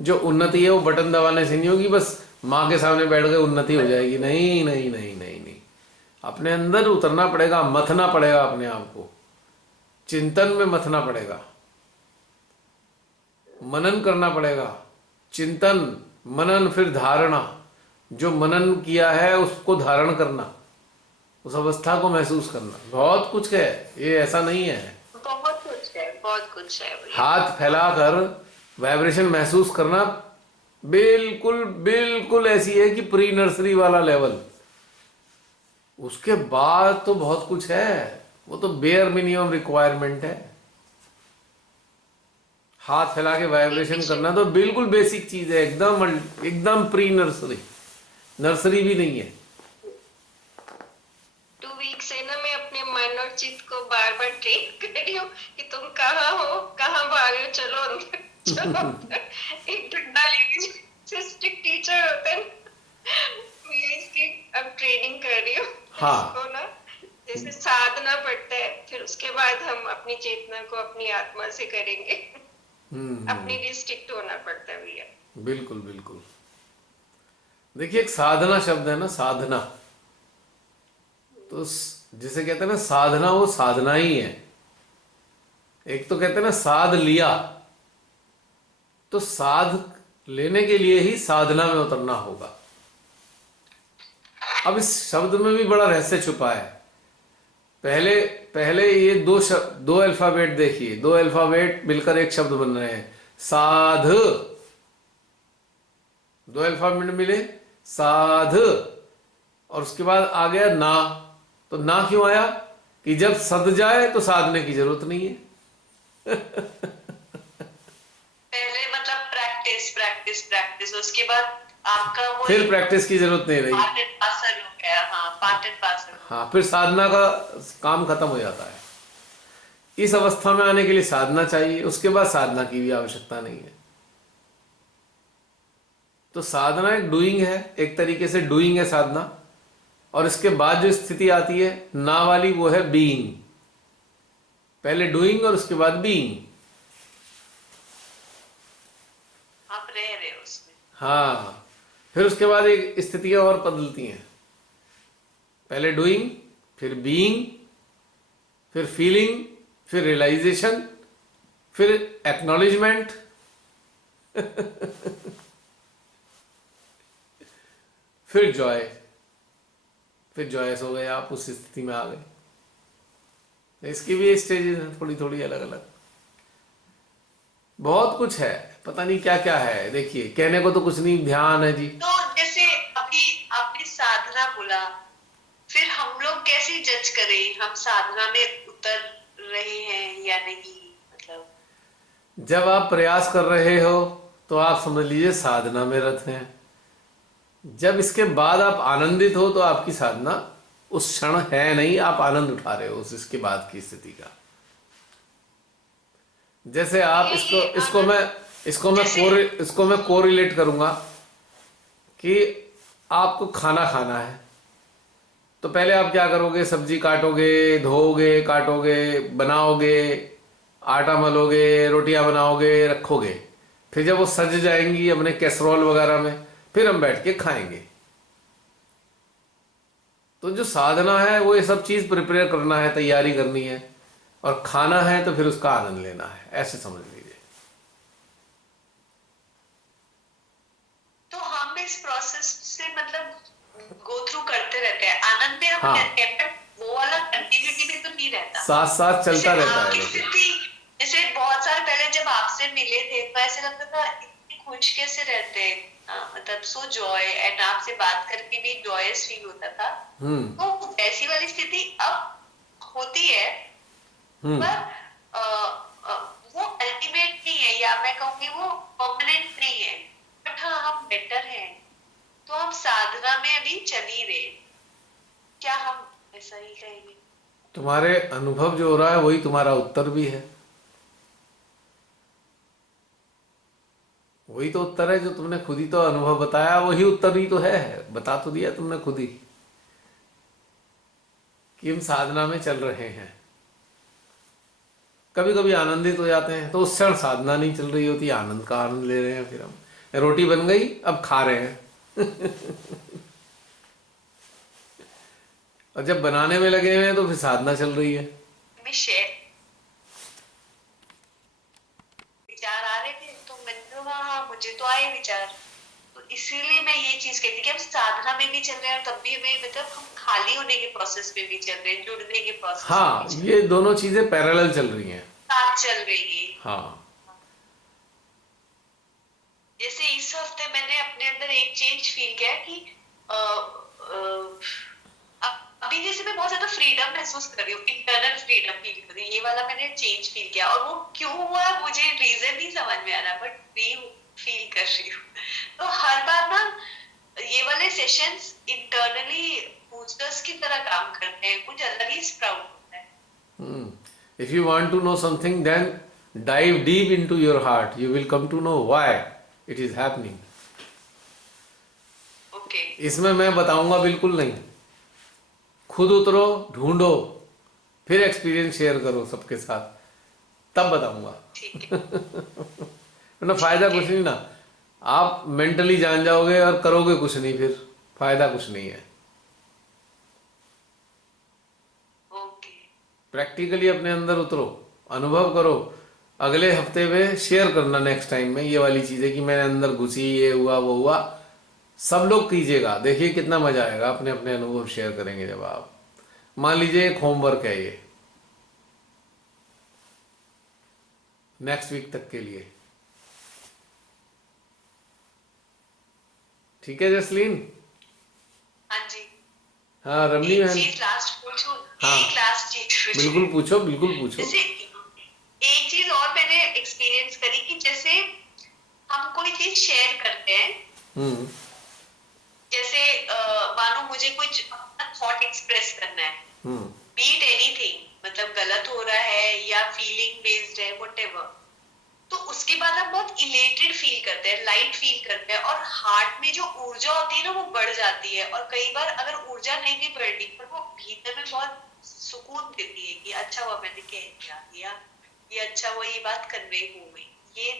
जो उन्नति है वो बटन दबाने से नहीं होगी, बस माँ के सामने बैठ गए उन्नति हो जाएगी। नहीं नहीं नहीं नहीं नहीं, अपने अंदर उतरना पड़ेगा, मथना पड़ेगा अपने आप को, चिंतन में मथना पड़ेगा, मनन करना पड़ेगा। चिंतन, मनन, फिर धारणा। जो मनन किया है उसको धारण करना, उस अवस्था को महसूस करना। बहुत कुछ है, ये ऐसा नहीं है। बहुत कुछ है, बहुत कुछ है भैया। हाथ फैलाकर वाइब्रेशन महसूस करना बिल्कुल बिल्कुल ऐसी है कि प्री नर्सरी वाला लेवल। उसके बाद तो बहुत कुछ है, वो तो बेयर मिनिमम रिक्वायरमेंट है। हाथ फैला के वाइब्रेशन करना तो बिल्कुल बेसिक चीज है, एकदम एकदम प्री नर्सरी, नर्सरी भी नहीं है। 2 वीक से ना मैं अपने मन और चित्त को बार बार ट्रेन कर रही हूँ कि तुम कहाँ हो, कहाँ भागे हो, चलो अंदर, चलो अंदर। एक डंडा लेके स्ट्रिक्ट टीचर होते हैं मैं इसकी अब ट्रेनिंग कर रही हूँ। हाँ। इसको ना जैसे साधना पड़ता है, फिर उसके बाद हम अपनी चेतना को अपनी आत्मा से करेंगे। अपनी लिए स्ट्रिक्ट होना पड़ता है भैया। बिल्कुल बिल्कुल। देखिए, एक साधना शब्द है ना, साधना, तो जिसे कहते हैं ना साधना, वो साधना ही है। एक तो कहते हैं ना साध लिया, तो साध लेने के लिए ही साधना में उतरना होगा। अब इस शब्द में भी बड़ा रहस्य छुपा है। पहले ये दो अल्फाबेट देखिए, 2 अल्फाबेट मिलकर एक शब्द बन रहे हैं, साध। 2 अल्फाबेट मिले, साध, और उसके बाद आ गया ना। तो ना क्यों आया? कि जब सद जाए तो साधने की जरूरत नहीं है। पहले मतलब प्रैक्टिस प्रैक्टिस प्रैक्टिस, उसके बाद आपका वो फिर प्रैक्टिस की जरूरत नहीं रही। पार्ट एंड पार्सल हो गया। हाँ, पार्ट एंड पार्सल। हाँ, फिर साधना का काम खत्म हो जाता है। इस अवस्था में आने के लिए साधना चाहिए, उसके बाद साधना की भी आवश्यकता नहीं है। तो साधना एक डूइंग है, एक तरीके से डूइंग है साधना। और इसके बाद जो स्थिति आती है ना वाली, वो है बीइंग। पहले डूइंग और उसके बाद बीइंग। आप रह रहे हो उसमें। हाँ, फिर उसके बाद एक स्थितियां और बदलती हैं। पहले डूइंग, फिर बीइंग, फिर फीलिंग, फिर रियलाइजेशन, फिर एक्नॉलेजमेंट। फिर जॉय। फिर जॉयस हो गए, आप उस स्थिति में आ गए। इसकी भी स्टेजेस हैं थोड़ी थोड़ी अलग अलग। बहुत कुछ है, पता नहीं क्या क्या है। देखिए, कहने को तो कुछ नहीं, ध्यान है जी। तो जैसे अभी आपने साधना बोला, फिर हम लोग कैसे जज करें हम साधना में उतर रहे हैं या नहीं? मतलब जब आप प्रयास कर रहे हो तो आप समझ लीजिए साधना में रत हैं। जब इसके बाद आप आनंदित हो तो आपकी साधना उस क्षण है नहीं, आप आनंद उठा रहे हो इसके बाद की स्थिति का। जैसे आप इसको मैं कोरिलेट करूंगा कि आपको खाना खाना है, तो पहले आप क्या करोगे? सब्जी काटोगे, धोओगे, काटोगे, बनाओगे, आटा मलोगे, रोटियां बनाओगे, रखोगे। फिर जब वो सज जाएंगी अपने कैसरोल वगैरह में, फिर हम बैठ के खाएंगे। तो जो साधना है वो ये सब चीज प्रिपेयर करना है, तैयारी करनी है, और खाना है तो फिर उसका आनंद लेना है, ऐसे समझ लीजिए। तो हम इस प्रोसेस से मतलब गो थ्रू करते रहते हैं, आनंद में हम हाँ। रहते हैं, बट वो वाला कंटिन्यूटी में तो नहीं रहता। साथ साथ चलता रहता है। जैसे बहुत साल पहले खुश कैसे रहते, मतलब सो जॉय, एंड आपसे बात करके भी जॉयस फील होता था। तो वैसी वाली स्थिति अब होती है, हम्म। पर अ, वो अल्टीमेट नहीं है, या मैं कहूँगी वो परमानेंट नहीं है। बट हाँ, हम बेटर हैं, तो हम साधना में अभी चल ही रहे, क्या हम ऐसा ही कहेंगे? तुम्हारे अनुभव जो हो रहा है वही तुम्हारा उत्तर भी है, वही तो उत्तर है जो तुमने खुद ही तो अनुभव बताया, वही उत्तर ही तो है, बता तो दिया तुमने खुद ही कि हम साधना में चल रहे हैं। कभी कभी आनंदित हो जाते हैं तो उस क्षण साधना नहीं चल रही होती, आनंद का आनंद ले रहे हैं, फिर हम रोटी बन गई अब खा रहे हैं और जब बनाने में लगे हुए हैं तो फिर साधना चल रही है। में शेयर विचार आ रहे थे, तो मैंने कहा हाँ, मुझे तो आए विचार, तो इसीलिए मैं ये चीज कहती कि हम साधना में भी चल रहे हैं, और तब भी हमें मतलब हम खाली होने के प्रोसेस में भी चल रहे हैं, जुड़ने के प्रोसेस में भी हाँ, चल ये दोनों चीजें पैरेलल चल रही हैं। साथ चल रही है। हाँ। जैसे इस हफ्ते मैंने अपने अंदर एक चेंज फील किया कि अभी जैसे मैं बहुत ज्यादा फ्रीडम महसूस कर रही हूँ, इंटरनल फ्रीडम फील कर रही हूँ, ये वाला मैंने चेंज फील किया, और वो क्यों हुआ मुझे रीजन नहीं समझ में आ रहा, बट फ्री फील कर रही हूँ। तो हर बार ना ये वाले सेशंस इंटरनली बूस्टर्स की तरह काम करते हैं, कुछ अलग ही स्प्राउट होता है। If you want to know something, then dive deep into your heart. You will come to know why it is happening. Okay, इसमें मैं बताऊंगा बिल्कुल नहीं, खुद उतरो, ढूंढो, फिर एक्सपीरियंस शेयर करो सबके साथ, तब बताऊंगा। ठीक है। वरना फायदा कुछ नहीं ना, आप मेंटली जान जाओगे और करोगे कुछ नहीं, फिर फायदा कुछ नहीं है। ओके, प्रैक्टिकली अपने अंदर उतरो, अनुभव करो, अगले हफ्ते में शेयर करना, नेक्स्ट टाइम में ये वाली चीजें कि मेरे अंदर घुसी, ये हुआ वो हुआ, सब लोग कीजिएगा, देखिए कितना मजा आएगा। अपने अपने अनुभव शेयर करेंगे जब आप, मान लीजिए एक होमवर्क है ये नेक्स्ट वीक तक के लिए, ठीक है जसलीन? हाँ जी। हाँ रमनी एक बहन। चीज लास्ट पूछूं? हाँ। एक लास्ट चीज पूछूं? बिल्कुल पूछो, बिल्कुल पूछो। जैसे एक चीज और मैंने एक्सपीरियंस करी कि जैसे हम कोई चीज शेयर करते हैं, हम्म। जैसे मानो मुझे कुछ अपना थॉट एक्सप्रेस करना है, हम्म। बीट एनीथिंग, मतलब गलत हो रहा है या फीलिंग बेस्ड है, व्हाटएवर, तो उसके बाद हम बहुत इलेटेड फील करते हैं, लाइट फील करते हैं, और हार्ट में जो ऊर्जा होती है ना वो बढ़ जाती है, और कई बार अगर ऊर्जा नहीं भी बढ़ती पर वो भीतर में बहुत सुकून देती है कि अच्छा हुआ मैंने कह दिया, या ये अच्छा हुआ ये बात कन्वे हो गई, ये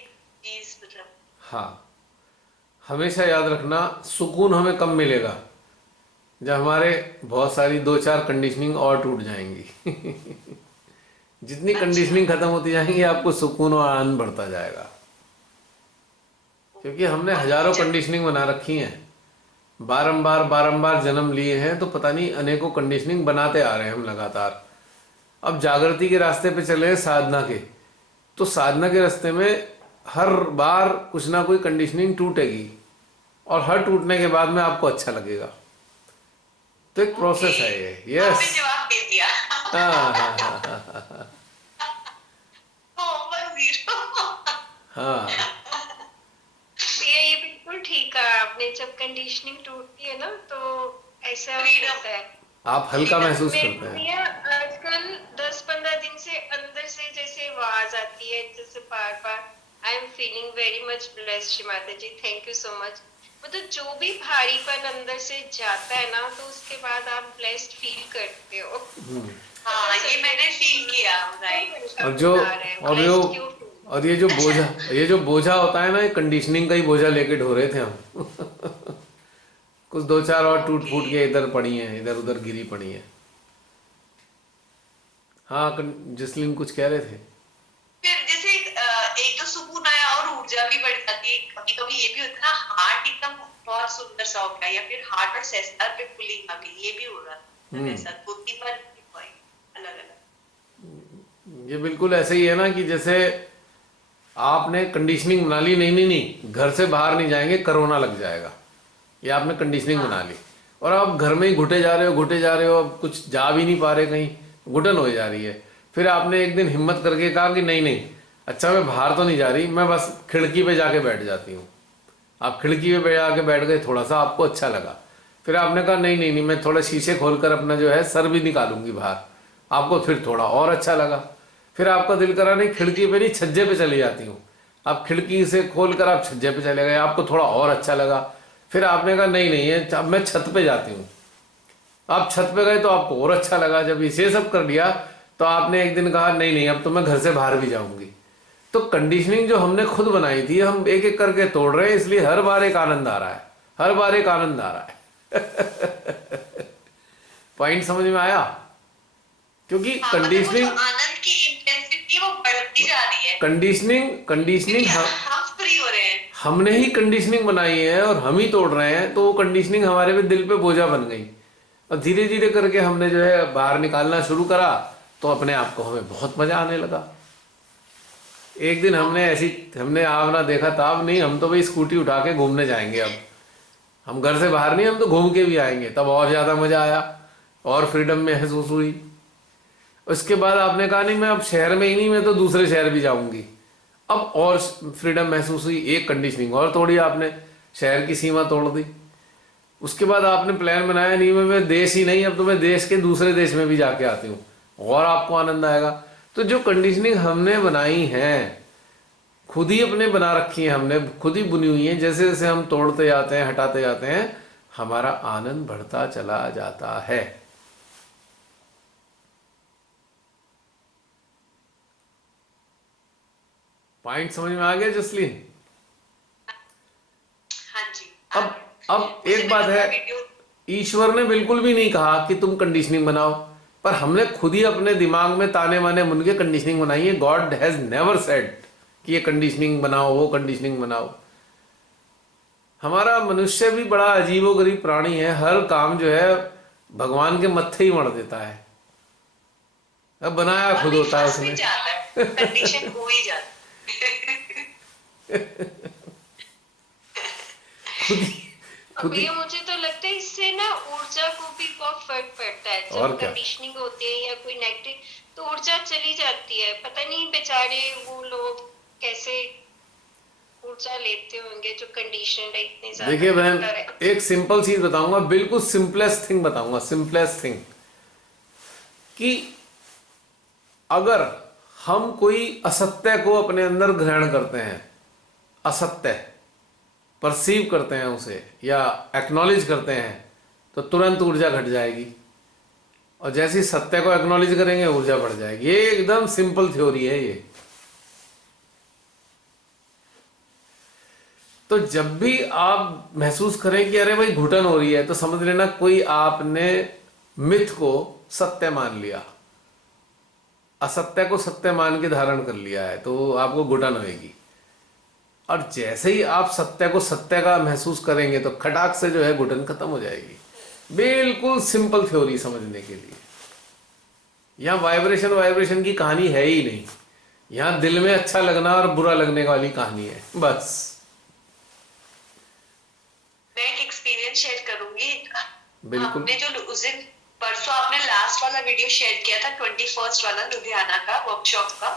चीज मतलब। हाँ, हमेशा याद रखना, सुकून हमें कम मिलेगा जब हमारे बहुत सारी 2-4 कंडीशनिंग और टूट जाएंगी जितनी कंडीशनिंग खत्म होती जाएंगी आपको सुकून और आनंद बढ़ता जाएगा, क्योंकि हमने हजारों कंडीशनिंग बना रखी हैं, बारंबार बारंबार जन्म लिए हैं, तो पता नहीं अनेकों कंडीशनिंग बनाते आ रहे हैं हम लगातार। अब जागृति के रास्ते पे चले हैं, साधना के, तो साधना के रास्ते में हर बार कुछ ना कोई कंडीशनिंग टूटेगी, और हर टूटने के बाद में आपको अच्छा लगेगा। तो एक प्रोसेस है ये। यस, आपने जवाब दे दिया। हाँ हाँ हाँ हाँ होमवर्क जीरो। हाँ। ये बिल्कुल ठीक कहा आपने, जब कंडीशनिंग टूटती है ना तो ऐसा Freedom. होता है। आप हल्का महसूस मेरे करते को हैं। भैया आजकल 10-15 दिन से अंदर से जैसे आवाज आती है, जैसे बार बार I am feeling very much blessed Shrimata ji, thank you so much. मतलब जो भी भारीपन अंदर से जाता है ना तो उसके बाद आप ब्लेस्ड फील करते हो। हाँ, ये मैंने फील किया, राइट। और जो और ये जो बोझा होता है ना, ये कंडीशनिंग का ही बोझा लेके ढो रहे थे हम कुछ 2-4 और टूट फूट के इधर पड़ी हैं, इधर उधर गिरी पड़ी हैं। हाँ, जसलीन कुछ कह रहे थे। फिर जैसे एक तो सुकून आया और ऊर्जा भी बढ़ जाती है। कभी कभी ये भी होता है ना, हार्ट एकदम बहुत सुंदर सा हो गया, या फिर हार्ट और सेस्टर पे पुलिंग आ गई, ये भी हो रहा था। ऐसा 2-3 बार अलग अलग। ये बिल्कुल ऐसे ही है ना कि जैसे आपने कंडीशनिंग बना ली, नहीं नहीं नहीं घर से बाहर नहीं जाएंगे, कोरोना लग जाएगा, ये आपने कंडीशनिंग बना ली, और आप घर में ही घुटे जा रहे हो, घुटे जा रहे हो, अब कुछ जा भी नहीं पा रहे, कहीं घुटन हो जा रही है। फिर आपने एक दिन हिम्मत करके कहा कि नहीं नहीं, अच्छा मैं बाहर तो नहीं जा रही, मैं बस खिड़की पे जाके बैठ जाती हूँ। आप खिड़की पे जाके बैठ गए, थोड़ा सा आपको अच्छा लगा, फिर आपने कहा नहीं नहीं नहीं, मैं थोड़ा शीशे खोलकर अपना जो है सर भी निकालूंगी बाहर, आपको फिर थोड़ा और अच्छा लगा, फिर आपका दिल करा नहीं खिड़की पे नहीं छज्जे पे चली जाती हूँ, आप खिड़की से खोलकर आप छज्जे पे चले गए, आपको थोड़ा और अच्छा लगा, फिर आपने कहा नहीं नहीं है, अब मैं छत पे जाती हूँ, आप छत पे गए तो आपको और अच्छा लगा। जब इसे सब कर लिया तो आपने एक दिन कहा नहीं नहीं, अब तो मैं घर से बाहर भी जाऊंगी। तो कंडीशनिंग जो हमने खुद बनाई थी, हम एक एक करके तोड़ रहे हैं, इसलिए हर बार एक आनंद आ रहा है, हर बार एक आनंद आ रहा है। पॉइंट समझ में आया? क्योंकि हाँ, मतलब वो जो कंडीशनिंग आनंद की इंटेंसिटी वो बढ़ती जा रही है, कंडीशनिंग क्योंकि हम फ्री हो रहे हैं। हमने ही कंडीशनिंग बनाई है और हम ही तोड़ रहे हैं, तो वो कंडीशनिंग हमारे पे दिल पे बोझा बन गई, और धीरे धीरे करके हमने जो है बाहर निकालना शुरू करा, तो अपने आप को हमें बहुत मजा आने लगा। एक दिन हमने आवना देखा था, अब नहीं, हम तो भाई स्कूटी उठा के घूमने जाएंगे, अब हम घर से बाहर नहीं, हम तो घूम के भी आएंगे, तब और ज्यादा मजा आया और फ्रीडम महसूस हुई। उसके बाद आपने कहा नहीं मैं अब शहर में ही नहीं, मैं तो दूसरे शहर भी जाऊंगी, अब और फ्रीडम महसूस हुई, एक कंडीशनिंग और तोड़ी आपने, शहर की सीमा तोड़ दी। उसके बाद आपने प्लान बनाया नहीं मैं देश ही नहीं, अब तो मैं देश के दूसरे देश में भी जाके आती हूँ, और आपको आनंद आएगा। तो जो कंडीशनिंग हमने बनाई है, खुद ही अपने बना रखी है, हमने खुद ही बुनी हुई है, जैसे जैसे हम तोड़ते जाते हैं, हटाते जाते हैं, हमारा आनंद बढ़ता चला जाता है। पॉइंट समझ में आ गया जसलीन? हाँ जी। अब एक बात है, ईश्वर ने बिल्कुल भी नहीं कहा कि तुम कंडीशनिंग बनाओ, पर हमने खुद ही अपने दिमाग में ताने माने बुन के कंडीशनिंग बनाई है। गॉड हैज नेवर सेड कि ये कंडीशनिंग बनाओ, वो कंडीशनिंग बनाओ। हमारा मनुष्य भी बड़ा अजीबोगरीब प्राणी है, हर काम जो है भगवान के मत्थे ही मर देता है, अब बनाया खुद होता है उसने। कंडीशन हो ही जाता खुद ही भैया मुझे तो लगता है इससे ना ऊर्जा को भी बहुत फर्क पड़ता है, और जब क्या? कंडीशनिंग होती है या कोई नेगेटिव, तो ऊर्जा चली जाती है। पता नहीं बेचारे वो लोग कैसे ऊर्जा लेते होंगे जो कंडीशन है इतनी ज्यादा। देखिए बहन, करता है। एक सिंपल चीज बताऊंगा, बिल्कुल सिंपलेस्ट थिंग बताऊंगा, सिंपलेस्ट थिंग, कि अगर हम कोई असत्य को अपने अंदर ग्रहण करते हैं, असत्य परसीव करते हैं उसे या एक्नॉलेज करते हैं, तो तुरंत ऊर्जा घट जाएगी, और जैसे ही सत्य को एक्नॉलेज करेंगे ऊर्जा बढ़ जाएगी। ये एकदम सिंपल थ्योरी है ये। तो जब भी आप महसूस करें कि अरे भाई घुटन हो रही है, तो समझ लेना कोई आपने मिथ को सत्य मान लिया, असत्य को सत्य मान के धारण कर लिया है, तो आपको घुटन होगी। और जैसे ही आप सत्य को सत्य का महसूस करेंगे तो खटाक से जो है घुटन खत्म हो जाएगी। बिल्कुल सिंपल थ्योरी समझने के लिए। यहां वाइब्रेशन की कहानी है ही नहीं, यहां दिल में अच्छा लगना और बुरा लगने वाली कहानी है बस। मैं एक एक्सपीरियंस शेयर करूंगी। बिल्कुल। हमने जो उस दिन परसों आपने लास्ट वाला वीडियो शेयर किया था 21st वाला लुधियाना का वर्कशॉप का,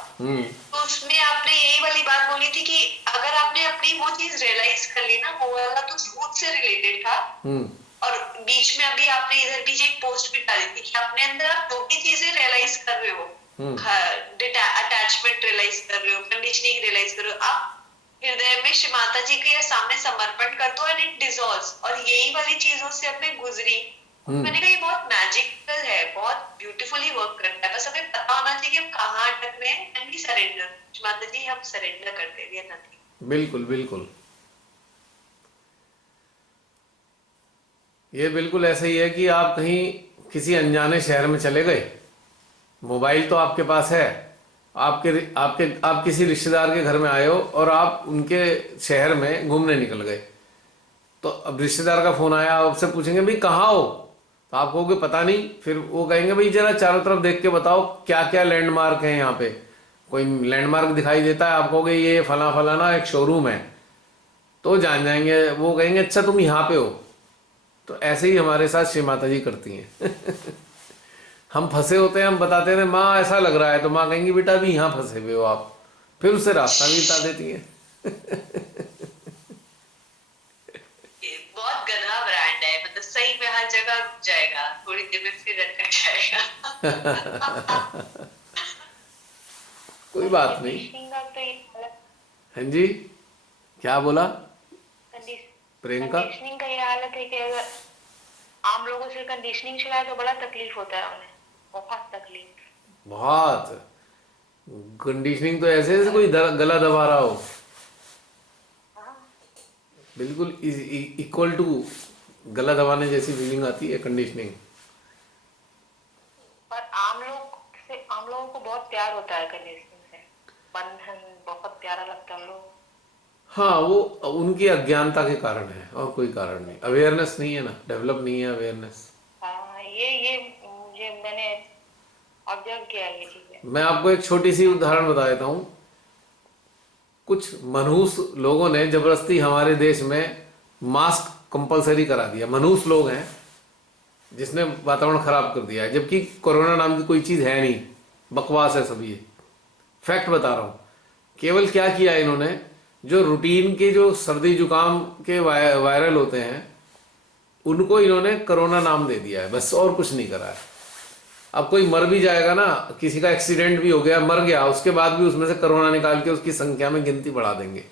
तो उसमें आपने यही वाली बात बोली थी कि अगर आपने अपनी वो चीज रियलाइज कर ली ना, वो वाला तो भूत से रिलेटेड था। और बीच में अभी आपने इधर बीच एक पोस्ट भी डाली थी कि अपने अंदर आप जो भी चीजें रियलाइज कर रहे हो, अटैचमेंट रियलाइज कर रहे हो, कंडीशनिंग रियलाइज कर रहे हो, आप हृदय में श्री माता जी के सामने समर्पण कर दो एंड इट डिसॉल्व्स। और यही वाली चीजों से अपने गुजरी, मैंने कहा ये बहुत मैजिकल है, बहुत ब्यूटीफुली वर्क करता है, बस हमें पता होना चाहिए कि हम कहाँ अटक रहे हैं एंड वी सरेंडर। माता जी हम सरेंडर करते हैं, नथिंग। बिल्कुल बिल्कुल, ये बिल्कुल ऐसा ही है कि आप कहीं किसी अनजाने शहर में चले गए, मोबाइल तो आपके पास है, आप किसी रिश्तेदार के घर में आए हो और आप उनके शहर में घूमने निकल गए, तो अब रिश्तेदार का फोन आया, आपसे पूछेंगे भाई कहाँ हो, तो आप कहोगे पता नहीं, फिर वो कहेंगे भाई जरा चारों तरफ देख के बताओ क्या क्या लैंडमार्क है यहाँ पे, कोई लैंडमार्क दिखाई देता है, आप कहोगे ये फला फलाना एक शोरूम है, तो जान जाएंगे, वो कहेंगे अच्छा तुम यहाँ पे हो। तो ऐसे ही हमारे साथ श्री माता जी करती हैं। हम फंसे होते हैं, हम बताते हैं माँ ऐसा लग रहा है, तो माँ कहेंगी बेटा अभी यहाँ फंसे हुए हो आप, फिर उससे रास्ता भी बता देती हैं। ये बहुत गधा ब्रांड है, मतलब सही में हर जगह रुक जाएगा, थोड़ी देर में फिर अटक जाएगा। कोई बात नहीं। कंडीशनिंग का तो ये अलग, हाँ जी, क्या बोला प्रियंका? कंडीशनिंग का ये हालत है कि अगर आम लोगों से कंडीशनिंग चलाए तो बड़ा तकलीफ होता है उन्हें, बहुत तकलीफ। बहुत कंडीशनिंग तो ऐसे जैसे कोई गला दबा रहा हो, हाँ, बिल्कुल इक्वल टू गला दबाने जैसी फीलिंग आती है कंडीशनिंग। पर आम लोगों को बहुत प्यार होता है कंडीशनिंग से, बंधन बहुत प्यारा लगता है उन लोगों को। हाँ, वो उनकी अज्ञानता के कारण है और कोई कारण नहीं, अवेयरनेस नहीं है ना, डेवलप नहीं है अवेयरनेस। हाँ, ये मुझे मैंने ऑब्जर्व किया है ये चीजें। मैं आपको एक छोटी सी उदाहरण बता देता हूँ। कुछ मनहूस लोगों ने जबरदस्ती हमारे देश में मास्क कंपलसरी करा दिया। मनहूस लोग हैं जिसने वातावरण खराब कर दिया है, जबकि कोरोना नाम की कोई चीज़ है नहीं, बकवास है सब ये। फैक्ट बता रहा हूँ। केवल क्या किया इन्होंने, जो रूटीन के जो सर्दी जुकाम के वायरल होते हैं उनको इन्होंने कोरोना नाम दे दिया है, बस, और कुछ नहीं करा है। अब कोई मर भी जाएगा ना, किसी का एक्सीडेंट भी हो गया, मर गया, उसके बाद भी उसमें से कोरोना निकाल के उसकी संख्या में गिनती बढ़ा देंगे।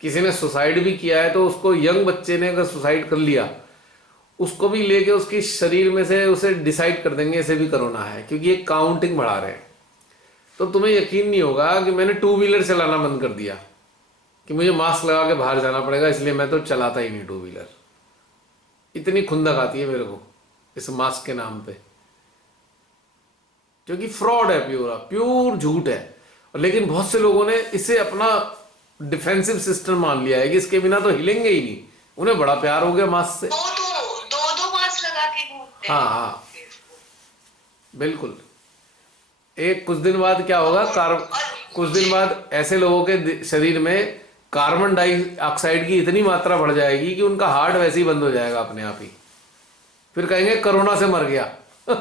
किसी ने सुसाइड भी किया है तो उसको, यंग बच्चे ने अगर सुसाइड कर लिया, उसको भी लेके उसके शरीर में से उसे डिसाइड कर देंगे इसे भी कोरोना है, क्योंकि ये काउंटिंग बढ़ा रहे हैं। तो तुम्हें यकीन नहीं होगा कि मैंने 2 व्हीलर चलाना बंद कर दिया कि मुझे मास्क लगा के बाहर जाना पड़ेगा, इसलिए मैं तो चलाता ही नहीं 2 व्हीलर। इतनी खुंदक आती है मेरे को इस मास्क के नाम पे, क्योंकि फ्रॉड है, प्योर झूठ है। लेकिन बहुत से लोगों ने इसे अपना डिफेंसिव सिस्टम मान लिया है कि इसके बिना तो हिलेंगे ही नहीं। उन्हें बड़ा प्यार हो गया मास्क से। दो मास्क लगा के घूमते हैं। हाँ हाँ, बिल्कुल। एक कुछ दिन बाद क्या होगा, कुछ दिन बाद ऐसे लोगों के शरीर में कार्बन डाइऑक्साइड की इतनी मात्रा बढ़ जाएगी कि उनका हार्ट वैसे ही बंद हो जाएगा अपने आप ही, फिर कहेंगे कोरोना से मर गया। पर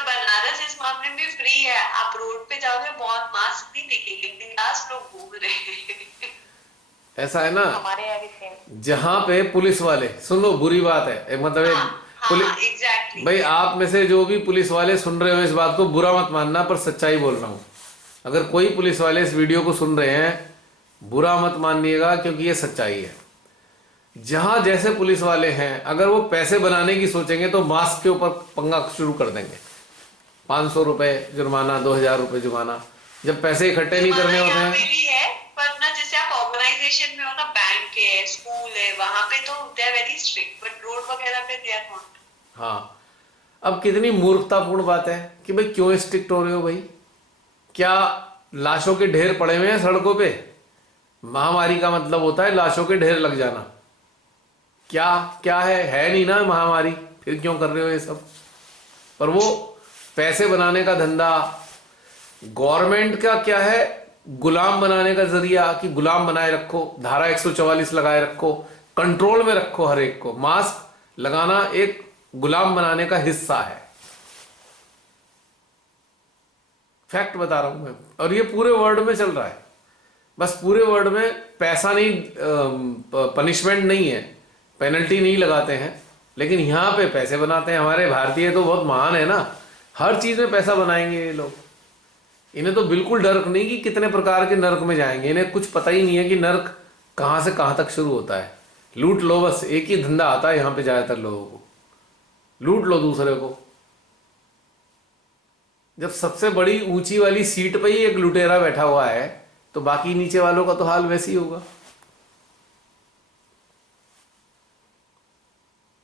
बनारस इस मामले में फ्री है, आप रोड पे जाओगे बहुत मास्क नहीं दिखेंगे, बिंदास लोग घूम रहे हैं। ऐसा है ना, हमारे यहाँ भी सेम। जहां पे पुलिस वाले, सुनो बुरी बात है, मतलब पुलिस, एग्जैक्टली। भाई आप में से जो भी पुलिस वाले सुन रहे हो इस बात को बुरा मत मानना, पर सच्चाई बोल रहा हूं। अगर कोई पुलिस वाले इस वीडियो को सुन रहे हैं, बुरा मत मानिएगा, क्योंकि ये सच्चाई है। जहां जैसे पुलिस वाले हैं, अगर वो पैसे बनाने की सोचेंगे तो मास्क के ऊपर पंगा शुरू कर देंगे। 500 रुपए जुर्माना, 2000 रुपए जुर्माना। जब पैसे इकट्ठे नहीं करने होते हैं, भी है, पर ना जैसे आप ऑर्गेनाइजेशन में हो ना, बैंक है, स्कूल है, वहां पे तो they are very strict, but road वगैरह पे दे आर नॉट। हाँ, अब कितनी मूर्खतापूर्ण बात है कि भाई क्यों स्ट्रिक्ट हो रहे हो भाई? क्या लाशों के ढेर पड़े हुए हैं सड़कों पे? महामारी का मतलब होता है लाशों के ढेर लग जाना। क्या क्या है नहीं ना महामारी, फिर क्यों कर रहे हो ये सब? पर वो पैसे बनाने का धंधा, गवर्नमेंट का क्या है, गुलाम बनाने का जरिया, कि गुलाम बनाए रखो, धारा 144 लगाए रखो, कंट्रोल में रखो हर एक को। मास्क लगाना एक गुलाम बनाने का हिस्सा है। फैक्ट बता रहा हूं मैं, और ये पूरे वर्ल्ड में चल रहा है। बस पूरे वर्ल्ड में पैसा नहीं, पनिशमेंट नहीं है, पेनल्टी नहीं लगाते हैं, लेकिन यहां पे पैसे बनाते हैं। हमारे भारतीय तो बहुत महान है ना, हर चीज में पैसा बनाएंगे ये लोग। इन्हें तो बिल्कुल डर नहीं कि कितने प्रकार के नर्क में जाएंगे। इन्हें कुछ पता ही नहीं है कि नर्क कहां से कहां तक शुरू होता है। लूट लो, बस एक ही धंधा आता है यहां पे ज्यादातर लोगों को, लूट लो दूसरे को। जब सबसे बड़ी ऊंची वाली सीट पे ही एक लुटेरा बैठा हुआ है, तो बाकी नीचे वालों का तो हाल वैसे ही होगा।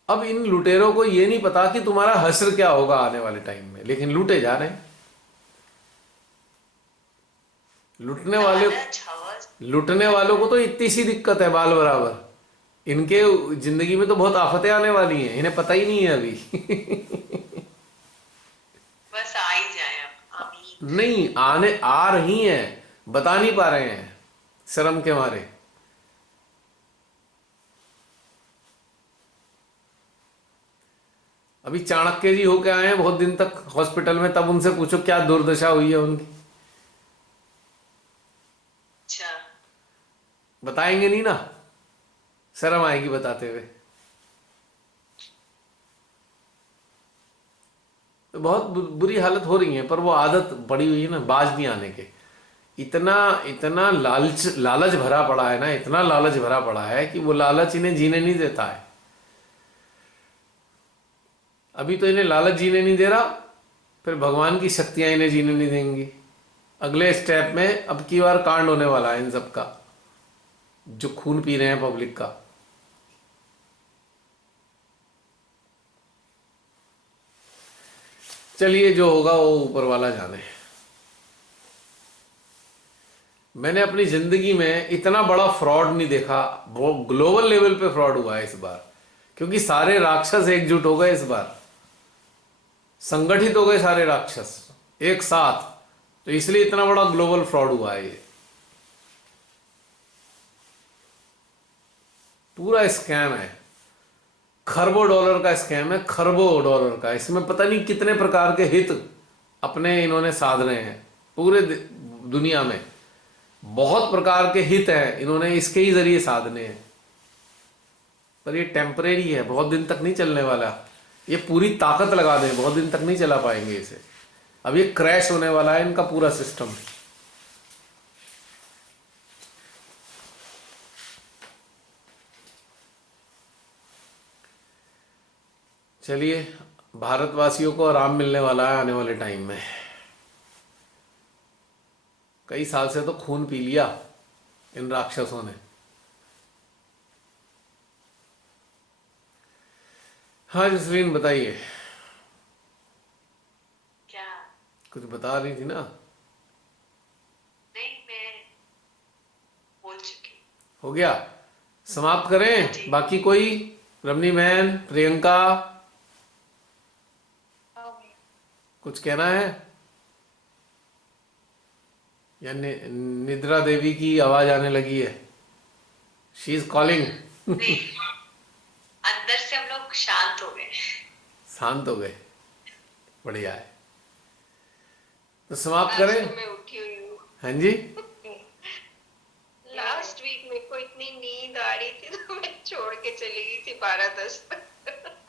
अब इन लुटेरों को ये नहीं पता कि तुम्हारा हश्र क्या होगा आने वाले टाइम में, लेकिन लूटे जा रहे हैं। लुटने वालों को तो इतनी सी दिक्कत है, बाल बराबर। इनके जिंदगी में तो बहुत आफतें आने वाली हैं, इन्हें पता ही नहीं है अभी। बस आ ही जाए, अब नहीं, आने आ रही हैं, बता नहीं पा रहे हैं शर्म के मारे। अभी चाणक्य जी होके आए हैं बहुत दिन तक हॉस्पिटल में, तब उनसे पूछो क्या दुर्दशा हुई है उनकी। अच्छा। बताएंगे नहीं ना, शर्म आएगी बताते हुए। तो बहुत बुरी हालत हो रही है, पर वो आदत पड़ी हुई है ना बाज नहीं आने के। इतना इतना लालच भरा पड़ा है ना, इतना लालच भरा पड़ा है कि वो लालच इन्हें जीने नहीं देता है। अभी तो इन्हें लालच जीने नहीं दे रहा, फिर भगवान की शक्तियां इन्हें जीने नहीं देंगी। अगले स्टेप में अब की बार कांड होने वाला है इन सब का, जो खून पी रहे हैं पब्लिक का। चलिए, जो होगा वो ऊपर वाला जाने। मैंने अपनी जिंदगी में इतना बड़ा फ्रॉड नहीं देखा। वो ग्लोबल लेवल पे फ्रॉड हुआ है इस बार, क्योंकि सारे राक्षस एकजुट हो गए इस बार, संगठित हो गए सारे राक्षस एक साथ, तो इसलिए इतना बड़ा ग्लोबल फ्रॉड हुआ है। ये पूरा स्कैम है, खरबों डॉलर का स्कैम है, खरबों डॉलर का। इसमें पता नहीं कितने प्रकार के हित अपने इन्होंने साध रहे हैं। पूरे दुनिया में बहुत प्रकार के हित हैं, इन्होंने इसके ही जरिए साधने हैं। पर ये टेम्परेरी है, बहुत दिन तक नहीं चलने वाला। ये पूरी ताकत लगा दें, बहुत दिन तक नहीं चला पाएंगे इसे। अब ये क्रैश होने वाला है इनका पूरा सिस्टम। चलिए, भारतवासियों को आराम मिलने वाला है आने वाले टाइम में। कई साल से तो खून पी लिया इन राक्षसों ने। हाँ जसलीन, बताइए। क्या? कुछ बता रही थी ना। नहीं, मैं बोल चुकी। हो गया, समाप्त हाँ करें? जी। बाकी कोई? रमनी बहन, प्रियंका, कुछ कहना है? या निद्रा देवी की आवाज आने लगी है? She is calling. नहीं, अंदर से हम लोग शांत हो गए। शांत हो गए, बढ़िया है। तो समाप्त आज करें? तो मैं उठी हुई हूँ। हाँ जी। लास्ट वीक मेरे को इतनी नींद आ रही थी तो मैं छोड़ के चली गई थी 12-10 तक।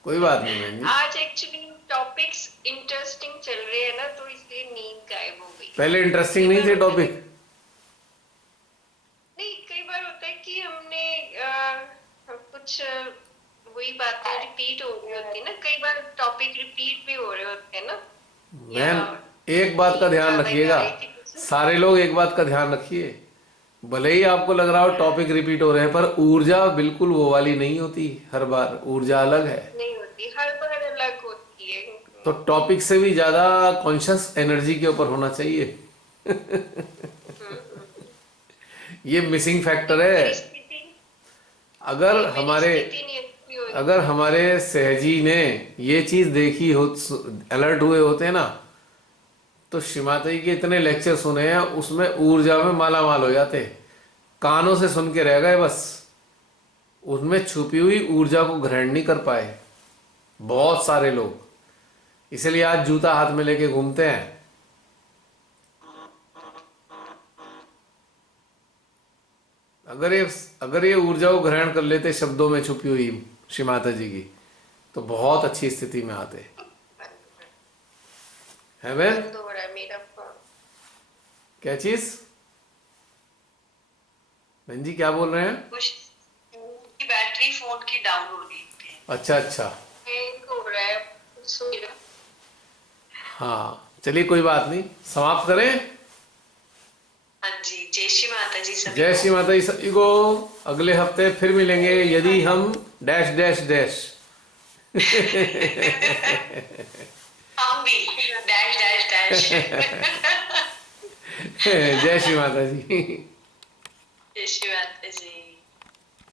कोई बात नहीं बहन जी, आज एक्चुअली टॉपिक्स इंटरेस्टिंग चल रहे हैं ना, तो इसलिए नींद गायब हो गई। पहले इंटरेस्टिंग नहीं थे टॉपिक? नहीं, कई बार होता है कि हमने कुछ वही बातें रिपीट हो रही होती है ना, कई बार टॉपिक रिपीट भी हो रहे होते हैं ना। बहन, एक बात का ध्यान ज्यादा ही रखिएगा, आ रही थी कुछ। सारे लोग एक बात का ध्यान रखिए। भले ही आपको लग रहा हो टॉपिक रिपीट हो रहे हैं, पर ऊर्जा बिल्कुल वो वाली नहीं होती। हर बार ऊर्जा अलग है। नहीं होती, हर बार अलग होती है। तो टॉपिक से भी ज्यादा कॉन्शियस एनर्जी के ऊपर होना चाहिए। ये मिसिंग फैक्टर है। मेरी स्थिति अगर मेरी हमारे स्थिति नहीं अच्छी हो रही। अगर हमारे सहजी ने ये चीज देखी हो, अलर्ट हुए होते ना, तो श्रीमाता जी के इतने लेक्चर सुने हैं, उसमें ऊर्जा में माला माल हो जाते। कानों से सुन के रह गए बस, उसमें छुपी हुई ऊर्जा को ग्रहण नहीं कर पाए बहुत सारे लोग। इसलिए आज जूता हाथ में लेके घूमते हैं। अगर ये ऊर्जा को ग्रहण कर लेते शब्दों में छुपी हुई श्री माता जी की, तो बहुत अच्छी स्थिति में आते है। बहन, बंद हो रहा है मेरा फोन। क्या चीज? बहन जी क्या बोल रहे हैं? कुछ की बैटरी फोन की डाउन हो रही थी। अच्छा अच्छा, हैंग हो रहा है कुछ मेरा। हाँ चलिए, कोई बात नहीं, समाप्त करें? हाँ जी, जय श्री माता जी सभी जय को। श्री माता जी सभी को। अगले हफ्ते फिर मिलेंगे, यदि हम डैश डैश डैश। हम भी डैश डैश डैश। जय श्री माता जी। जय श्री माता।